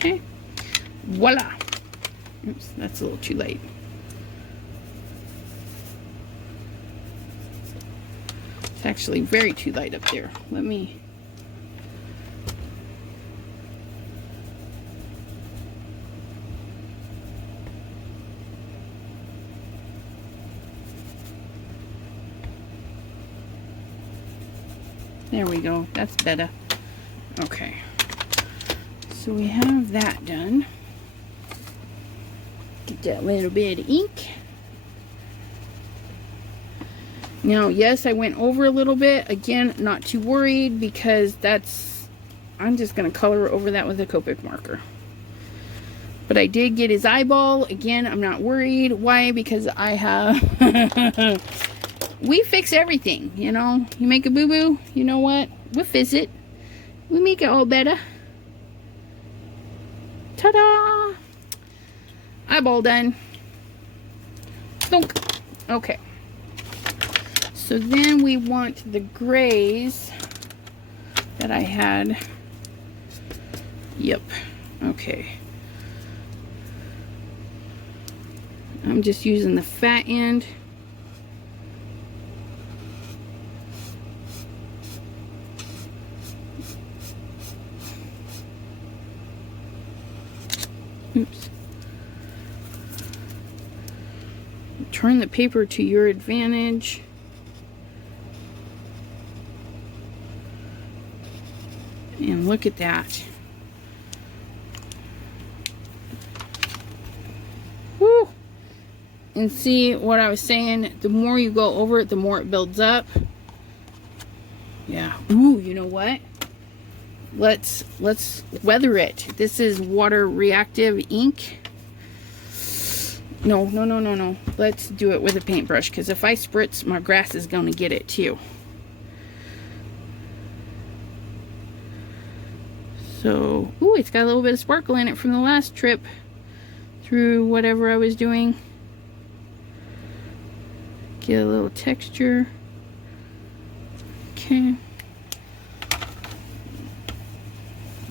Okay, voila. Oops, that's a little too late. It's actually very too light up there. Let me... There we go. That's better. Okay. So we have that done. Get that little bit of ink. Now, yes, I went over a little bit. Again, not too worried because I'm just going to color over that with a Copic marker. But I did get his eyeball. Again, I'm not worried. Why? Because I have... We fix everything, you know. You make a boo-boo, you know what? We'll fix it. We make it all better. Ta-da! Eyeball done. Thunk. Okay. So then we want the grays that I had. Yep. Okay. I'm just using the fat end. Oops. Turn the paper to your advantage. And look at that. Woo! And see what I was saying, the more you go over it, the more it builds up. Yeah. Ooh, you know what? Let's weather it. This is water reactive ink. No. Let's do it with a paintbrush, because if I spritz, my grass is going to get it too. So, ooh, it's got a little bit of sparkle in it from the last trip through whatever I was doing. Get a little texture. Okay.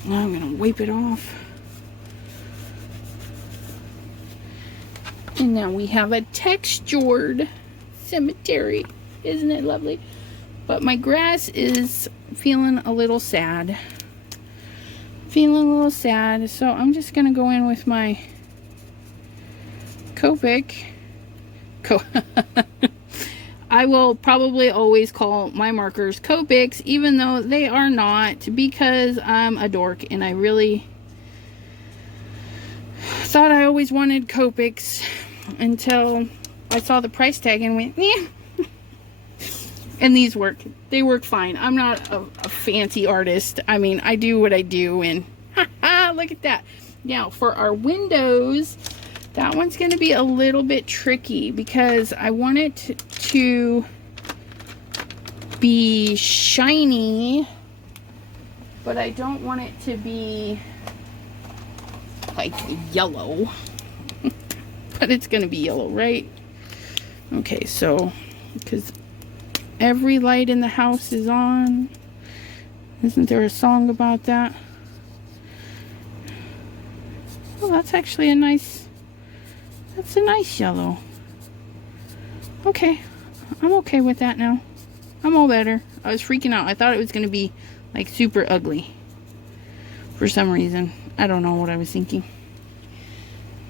Now I'm going to wipe it off. And now we have a textured cemetery. Isn't it lovely? But my grass is feeling a little sad. So I'm just going to go in with my Copic. I will probably always call my markers Copics, even though they are not, because I'm a dork and I really thought I always wanted Copics until I saw the price tag and went, yeah. And these work. They work fine. I'm not a fancy artist. I mean, I do what I do, and look at that. Now, for our windows, that one's going to be a little bit tricky because I want it to be shiny, but I don't want it to be like yellow. But it's going to be yellow, right? Okay, so because every light in the house is on. Isn't there a song about that? Oh, that's actually a nice... That's a nice yellow. Okay. I'm okay with that now. I'm all better. I was freaking out. I thought it was going to be like super ugly. For some reason. I don't know what I was thinking.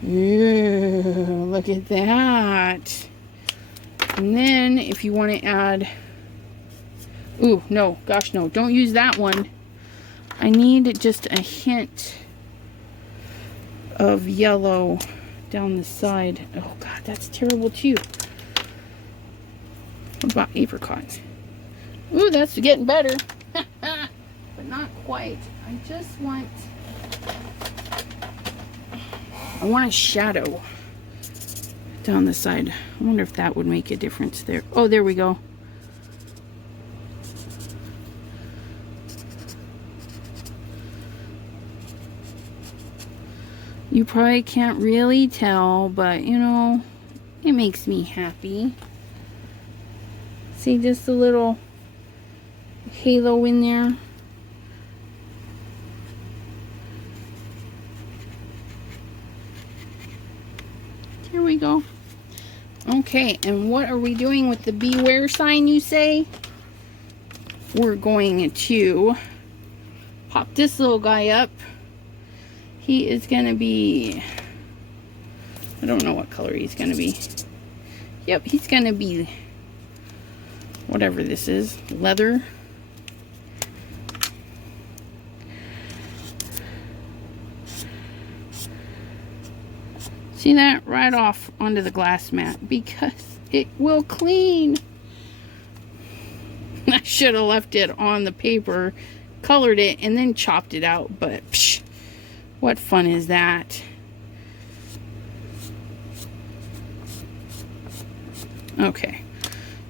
Ooh, look at that. And then if you want to add... Ooh, no. Gosh, no. Don't use that one. I need just a hint of yellow down the side. Oh god, that's terrible too. What about apricot? Ooh, that's getting better. But not quite. I want a shadow down the side. I wonder if that would make a difference there. Oh, there we go. You probably can't really tell, but you know, it makes me happy. See, just a little halo in there. you go. Okay, and what are we doing with the beware sign, you say? We're going to pop this little guy up. He is going to be, I don't know what color he's going to be. Yep, he's going to be whatever this is, leather. See that? Right off onto the glass mat because it will clean. I should have left it on the paper, colored it, and then chopped it out, but psh, what fun is that? Okay,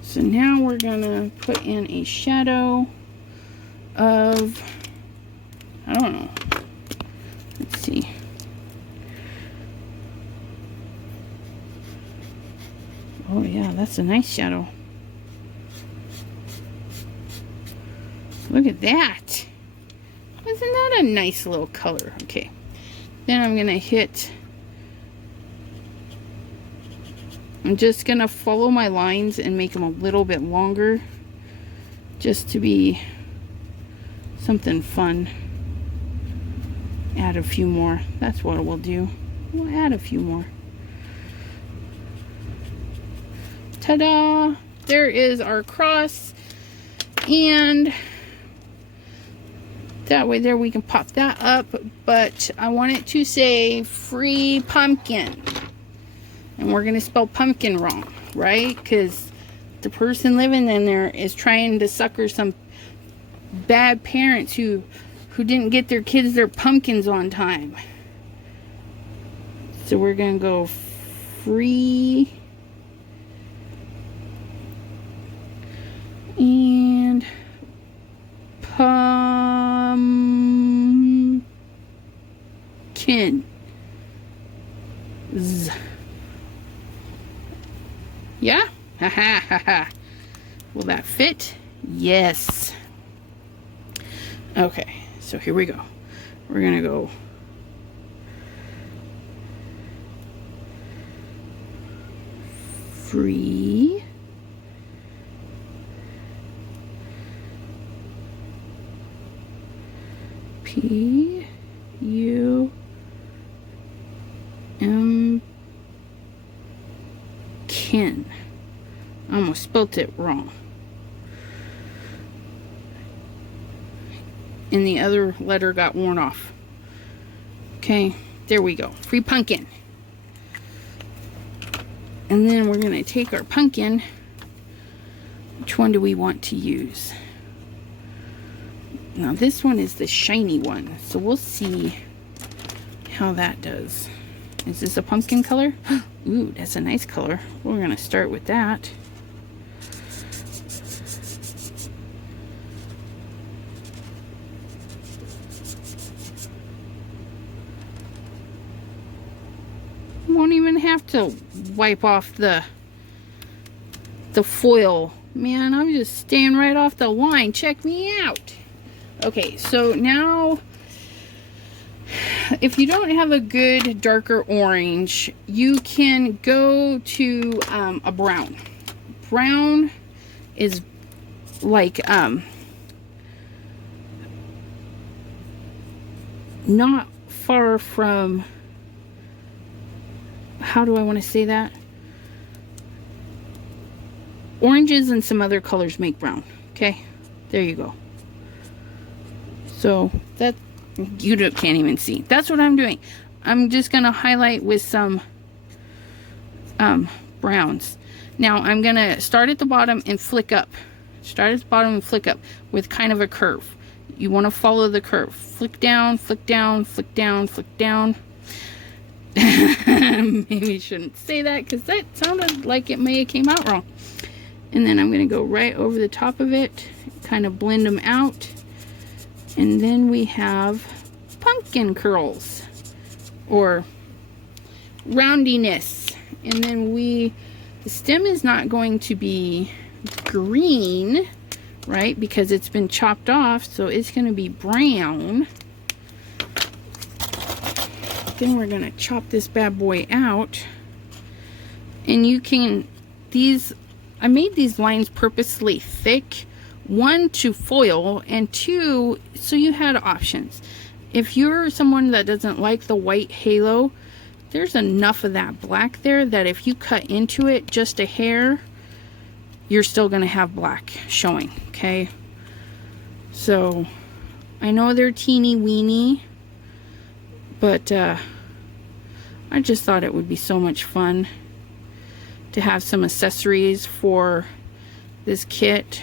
so now we're gonna put in a shadow of, I don't know, let's see. Oh yeah, that's a nice shadow. Look at that. Isn't that a nice little color? Okay. Then I'm gonna hit, I'm just gonna follow my lines and make them a little bit longer just to be something fun. Add a few more. That's what we'll do. We'll add a few more. Ta-da! There is our cross, and that way there we can pop that up, but I want it to say free pumpkin, and we're gonna spell pumpkin wrong, right? Because the person living in there is trying to sucker some bad parents who didn't get their kids their pumpkins on time. So we're gonna go free and pumpkin. Yeah? Ha ha ha ha. Will that fit? Yes. Okay, so here we go. We're gonna go free P-U-M-Kin. I almost spelt it wrong. And the other letter got worn off. Okay, there we go. Free pumpkin. And then we're going to take our pumpkin. Which one do we want to use? Now this one is the shiny one, so we'll see how that does. Is this a pumpkin color? Ooh, that's a nice color. We're going to start with that. Won't even have to wipe off the foil. Man, I'm just staying right off the line. Check me out. Okay, so now if you don't have a good darker orange, you can go to a brown. Brown is like not far from, how do I want to say that? Oranges and some other colors make brown. Okay, there you go. So that you can't even see. That's what I'm doing. I'm just gonna highlight with some browns. Now I'm gonna start at the bottom and flick up. Start at the bottom and flick up with kind of a curve. You want to follow the curve. Flick down, flick down, flick down, flick down. Maybe I shouldn't say that because that sounded like it may have came out wrong. And then I'm going to go right over the top of it, kind of blend them out. And then we have pumpkin curls or roundiness. And then the stem is not going to be green, right? Because it's been chopped off, so it's going to be brown. Then we're going to chop this bad boy out. And you can, I made these lines purposely thick, 1 to foil, and 2 so you had options. If you're someone that doesn't like the white halo, there's enough of that black there that if you cut into it just a hair, you're still going to have black showing, okay? So I know they're teeny weeny, but I just thought it would be so much fun to have some accessories for this kit.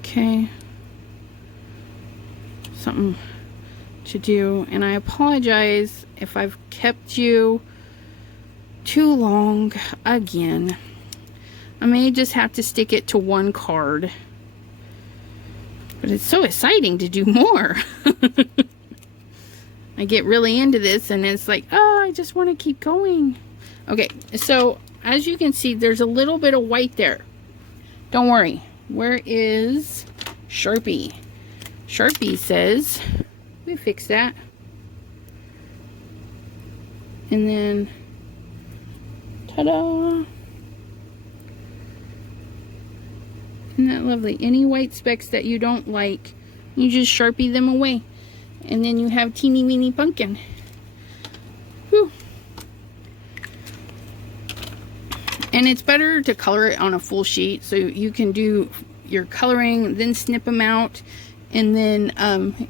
Okay, something to do, and I apologize if I've kept you too long again. I may just have to stick it to 1 card, but it's so exciting to do more. I get really into this and it's like, oh, I just want to keep going. Okay, so as you can see, there's a little bit of white there. Don't worry. Where is Sharpie? Sharpie says, we fix that. And then, ta-da! Isn't that lovely? Any white specks that you don't like, you just Sharpie them away. And then you have teeny weeny pumpkin. Whew. And it's better to color it on a full sheet so you can do your coloring, then snip them out. And then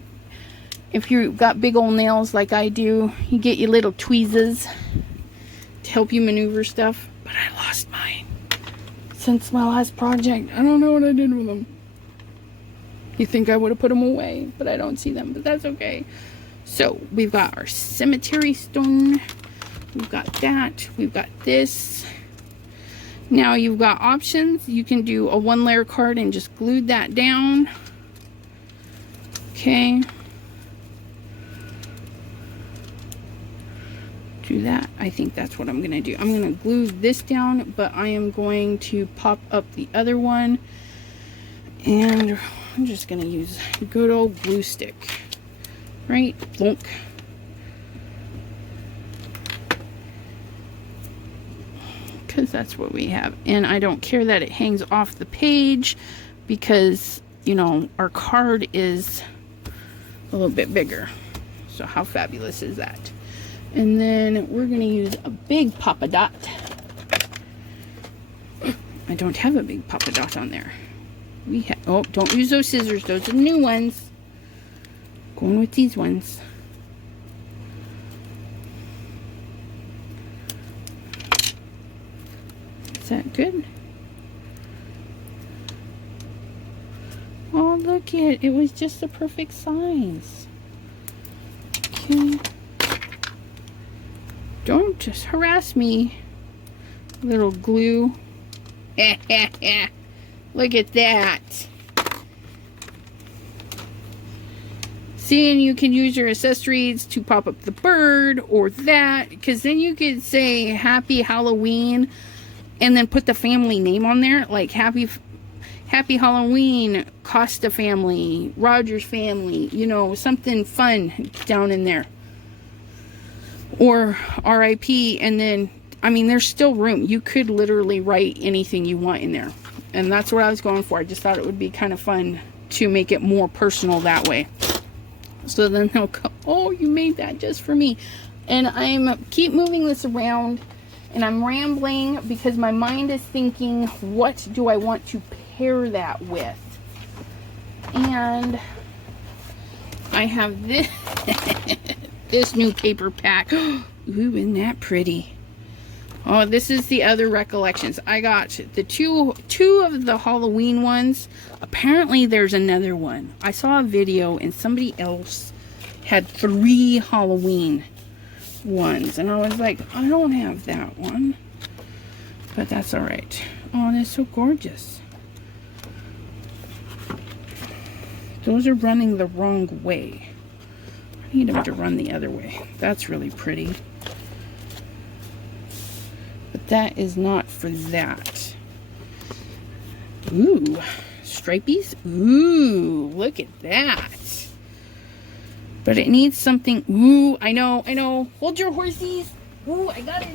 if you've got big old nails like I do, you get your little tweezers to help you maneuver stuff. But I lost mine since my last project. I don't know what I did with them. You think I would have put them away, but I don't see them, but that's okay. So we've got our cemetery stone. We've got that. We've got this. Now you've got options. You can do a 1-layer card and just glue that down. Okay. Do that. I think that's what I'm going to do. I'm going to glue this down, but I am going to pop up the other one. And I'm just going to use a good old glue stick. Right? Blunk. Because that's what we have. And I don't care that it hangs off the page because, you know, our card is a little bit bigger. So how fabulous is that? And then we're going to use a big Papa Dot. I don't have a big Papa Dot on there. We have, oh, don't use those scissors. Those are the new ones. Going with these ones. Is that good? Oh, look it. It was just the perfect size. Okay. Don't just harass me, little glue. Look at that. See, and you can use your accessories to pop up the bird or that, because then you could say Happy Halloween and then put the family name on there, like Happy Halloween, Costa family, Rogers family, you know, something fun down in there. Or RIP, and then, I mean, there's still room. You could literally write anything you want in there. And that's what I was going for. I just thought it would be kind of fun to make it more personal that way. So then they'll go, oh, you made that just for me. And I'm keep moving this around, and I'm rambling because my mind is thinking, what do I want to pair that with? And I have this this new paper pack. Ooh, isn't that pretty? Oh, this is the other recollections. I got the two of the Halloween ones. Apparently there's another one. I saw a video and somebody else had 3 Halloween ones. And I was like, I don't have that one. But that's alright. Oh, that's so gorgeous. Those are running the wrong way. I need them to run the other way. That's really pretty. But that is not for that. Ooh, stripies. Ooh, look at that. But it needs something. Ooh, I know. Hold your horsies. Ooh, I got it.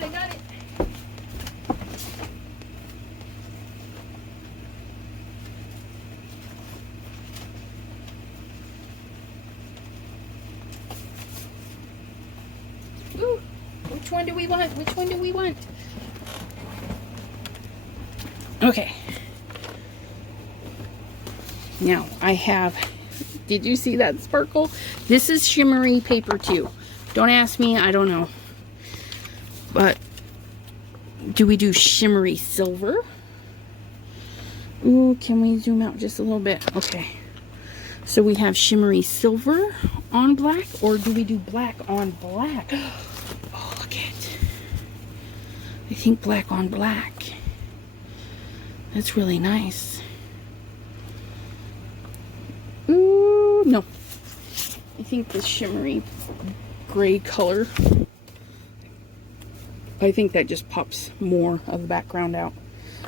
Ooh, which one do we want? Okay. Now I have, did you see that sparkle? This is shimmery paper too. Don't ask me, I don't know. But do we do shimmery silver? Ooh, can we zoom out just a little bit? Okay. So we have shimmery silver on black, or do we do black on black? Oh, look it. I think black on black. That's really nice. Ooh, no. I think the shimmery gray color, I think that just pops more of the background out.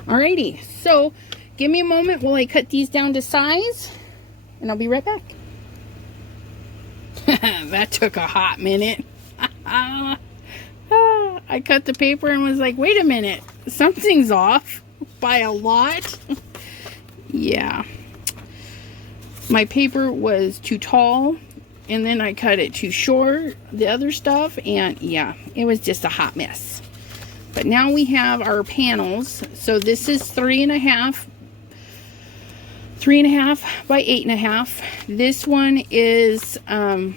Alrighty, so give me a moment while I cut these down to size, and I'll be right back. That took a hot minute. I cut the paper and was like, wait a minute, something's off by a lot. Yeah. My paper was too tall, and then I cut it too short, the other stuff, and yeah, it was just a hot mess. But now we have our panels. So this is 3.5 by 8.5. This one is a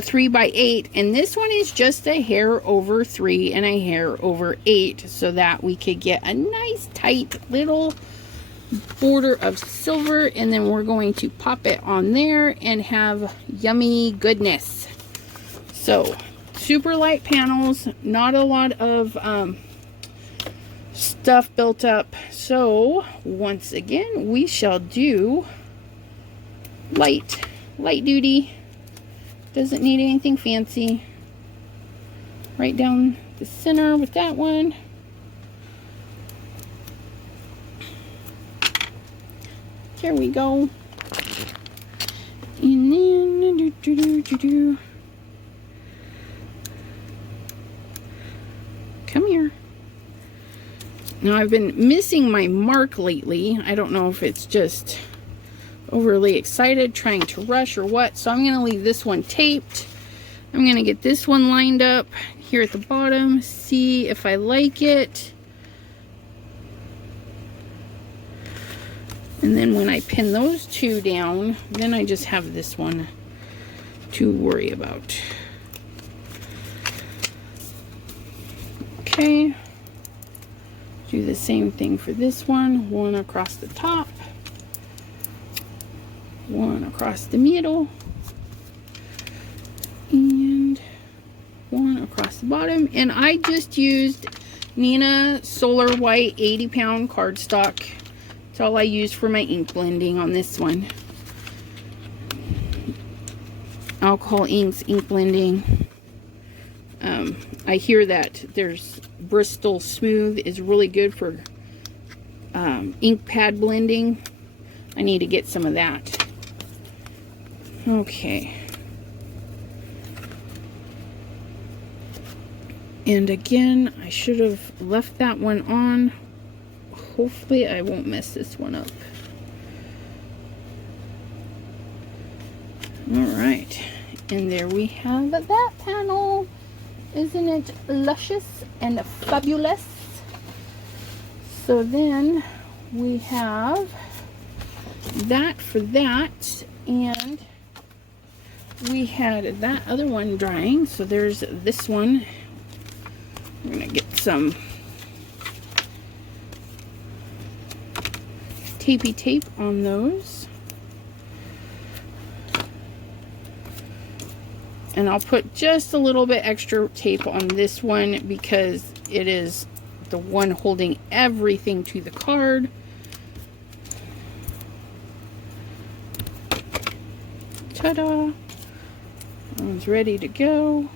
3 by 8, and this one is just a hair over 3 and a hair over 8, so that we could get a nice tight little border of silver, and then we're going to pop it on there and have yummy goodness. So super light panels, not a lot of stuff built up. So once again, we shall do light duty. Doesn't need anything fancy. Right down the center with that one. There we go. And then come here. Now I've been missing my mark lately. I don't know if it's just overly excited, trying to rush or what. So I'm going to leave this one taped. I'm going to get this one lined up here at the bottom. See if I like it. And then when I pin those two down, then I just have this one to worry about. Okay. Do the same thing for this one. One across the top. One across the middle. And one across the bottom. And I just used Nina Solar White 80-pound cardstock. That's all I used for my ink blending on this one. Alcohol inks, ink blending. I hear that there's Bristol Smooth is really good for ink pad blending. I need to get some of that. Okay. And again, I should have left that one on. Hopefully I won't mess this one up. Alright. And there we have that panel. Isn't it luscious and fabulous? So then we have that for that. And we had that other one drying. So there's this one. We're going to get some tapey tape on those. And I'll put just a little bit extra tape on this one because it is the one holding everything to the card. Ta-da! That one's ready to go.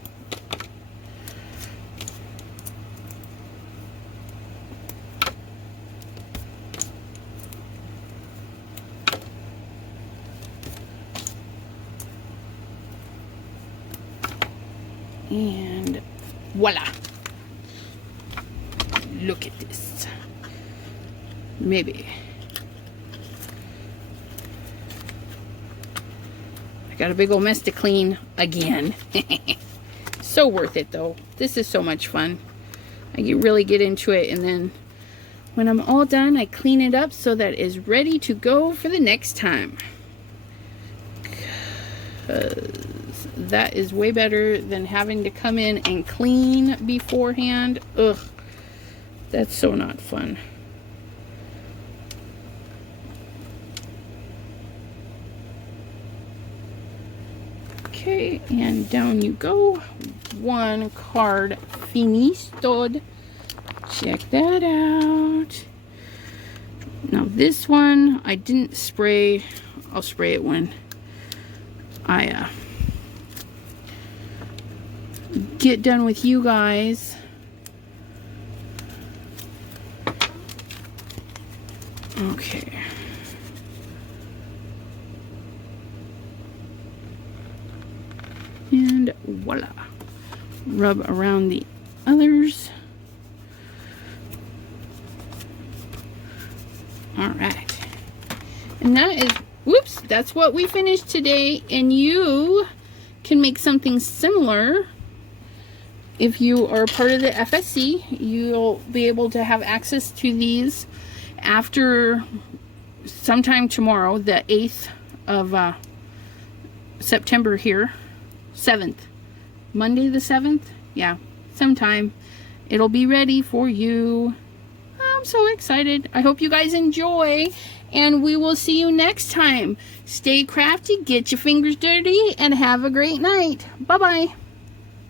And voila. Look at this. Maybe. I got a big old mess to clean again. So worth it though. This is so much fun. I really get into it, and then when I'm all done, I clean it up so that it is ready to go for the next time. 'Cause that is way better than having to come in and clean beforehand. Ugh, that's so not fun. Okay, and down you go. One card finished. Check that out. Now this one I didn't spray. I'll spray it when I get done with you guys. Okay. And voila. Rub around the others. Alright. And that is, whoops, that's what we finished today. And you can make something similar. If you are part of the FSC, you'll be able to have access to these after sometime tomorrow, the 8th of September here. 7th. Monday the 7th? Yeah, sometime. It'll be ready for you. I'm so excited. I hope you guys enjoy, and we will see you next time. Stay crafty, get your fingers dirty, and have a great night. Bye-bye.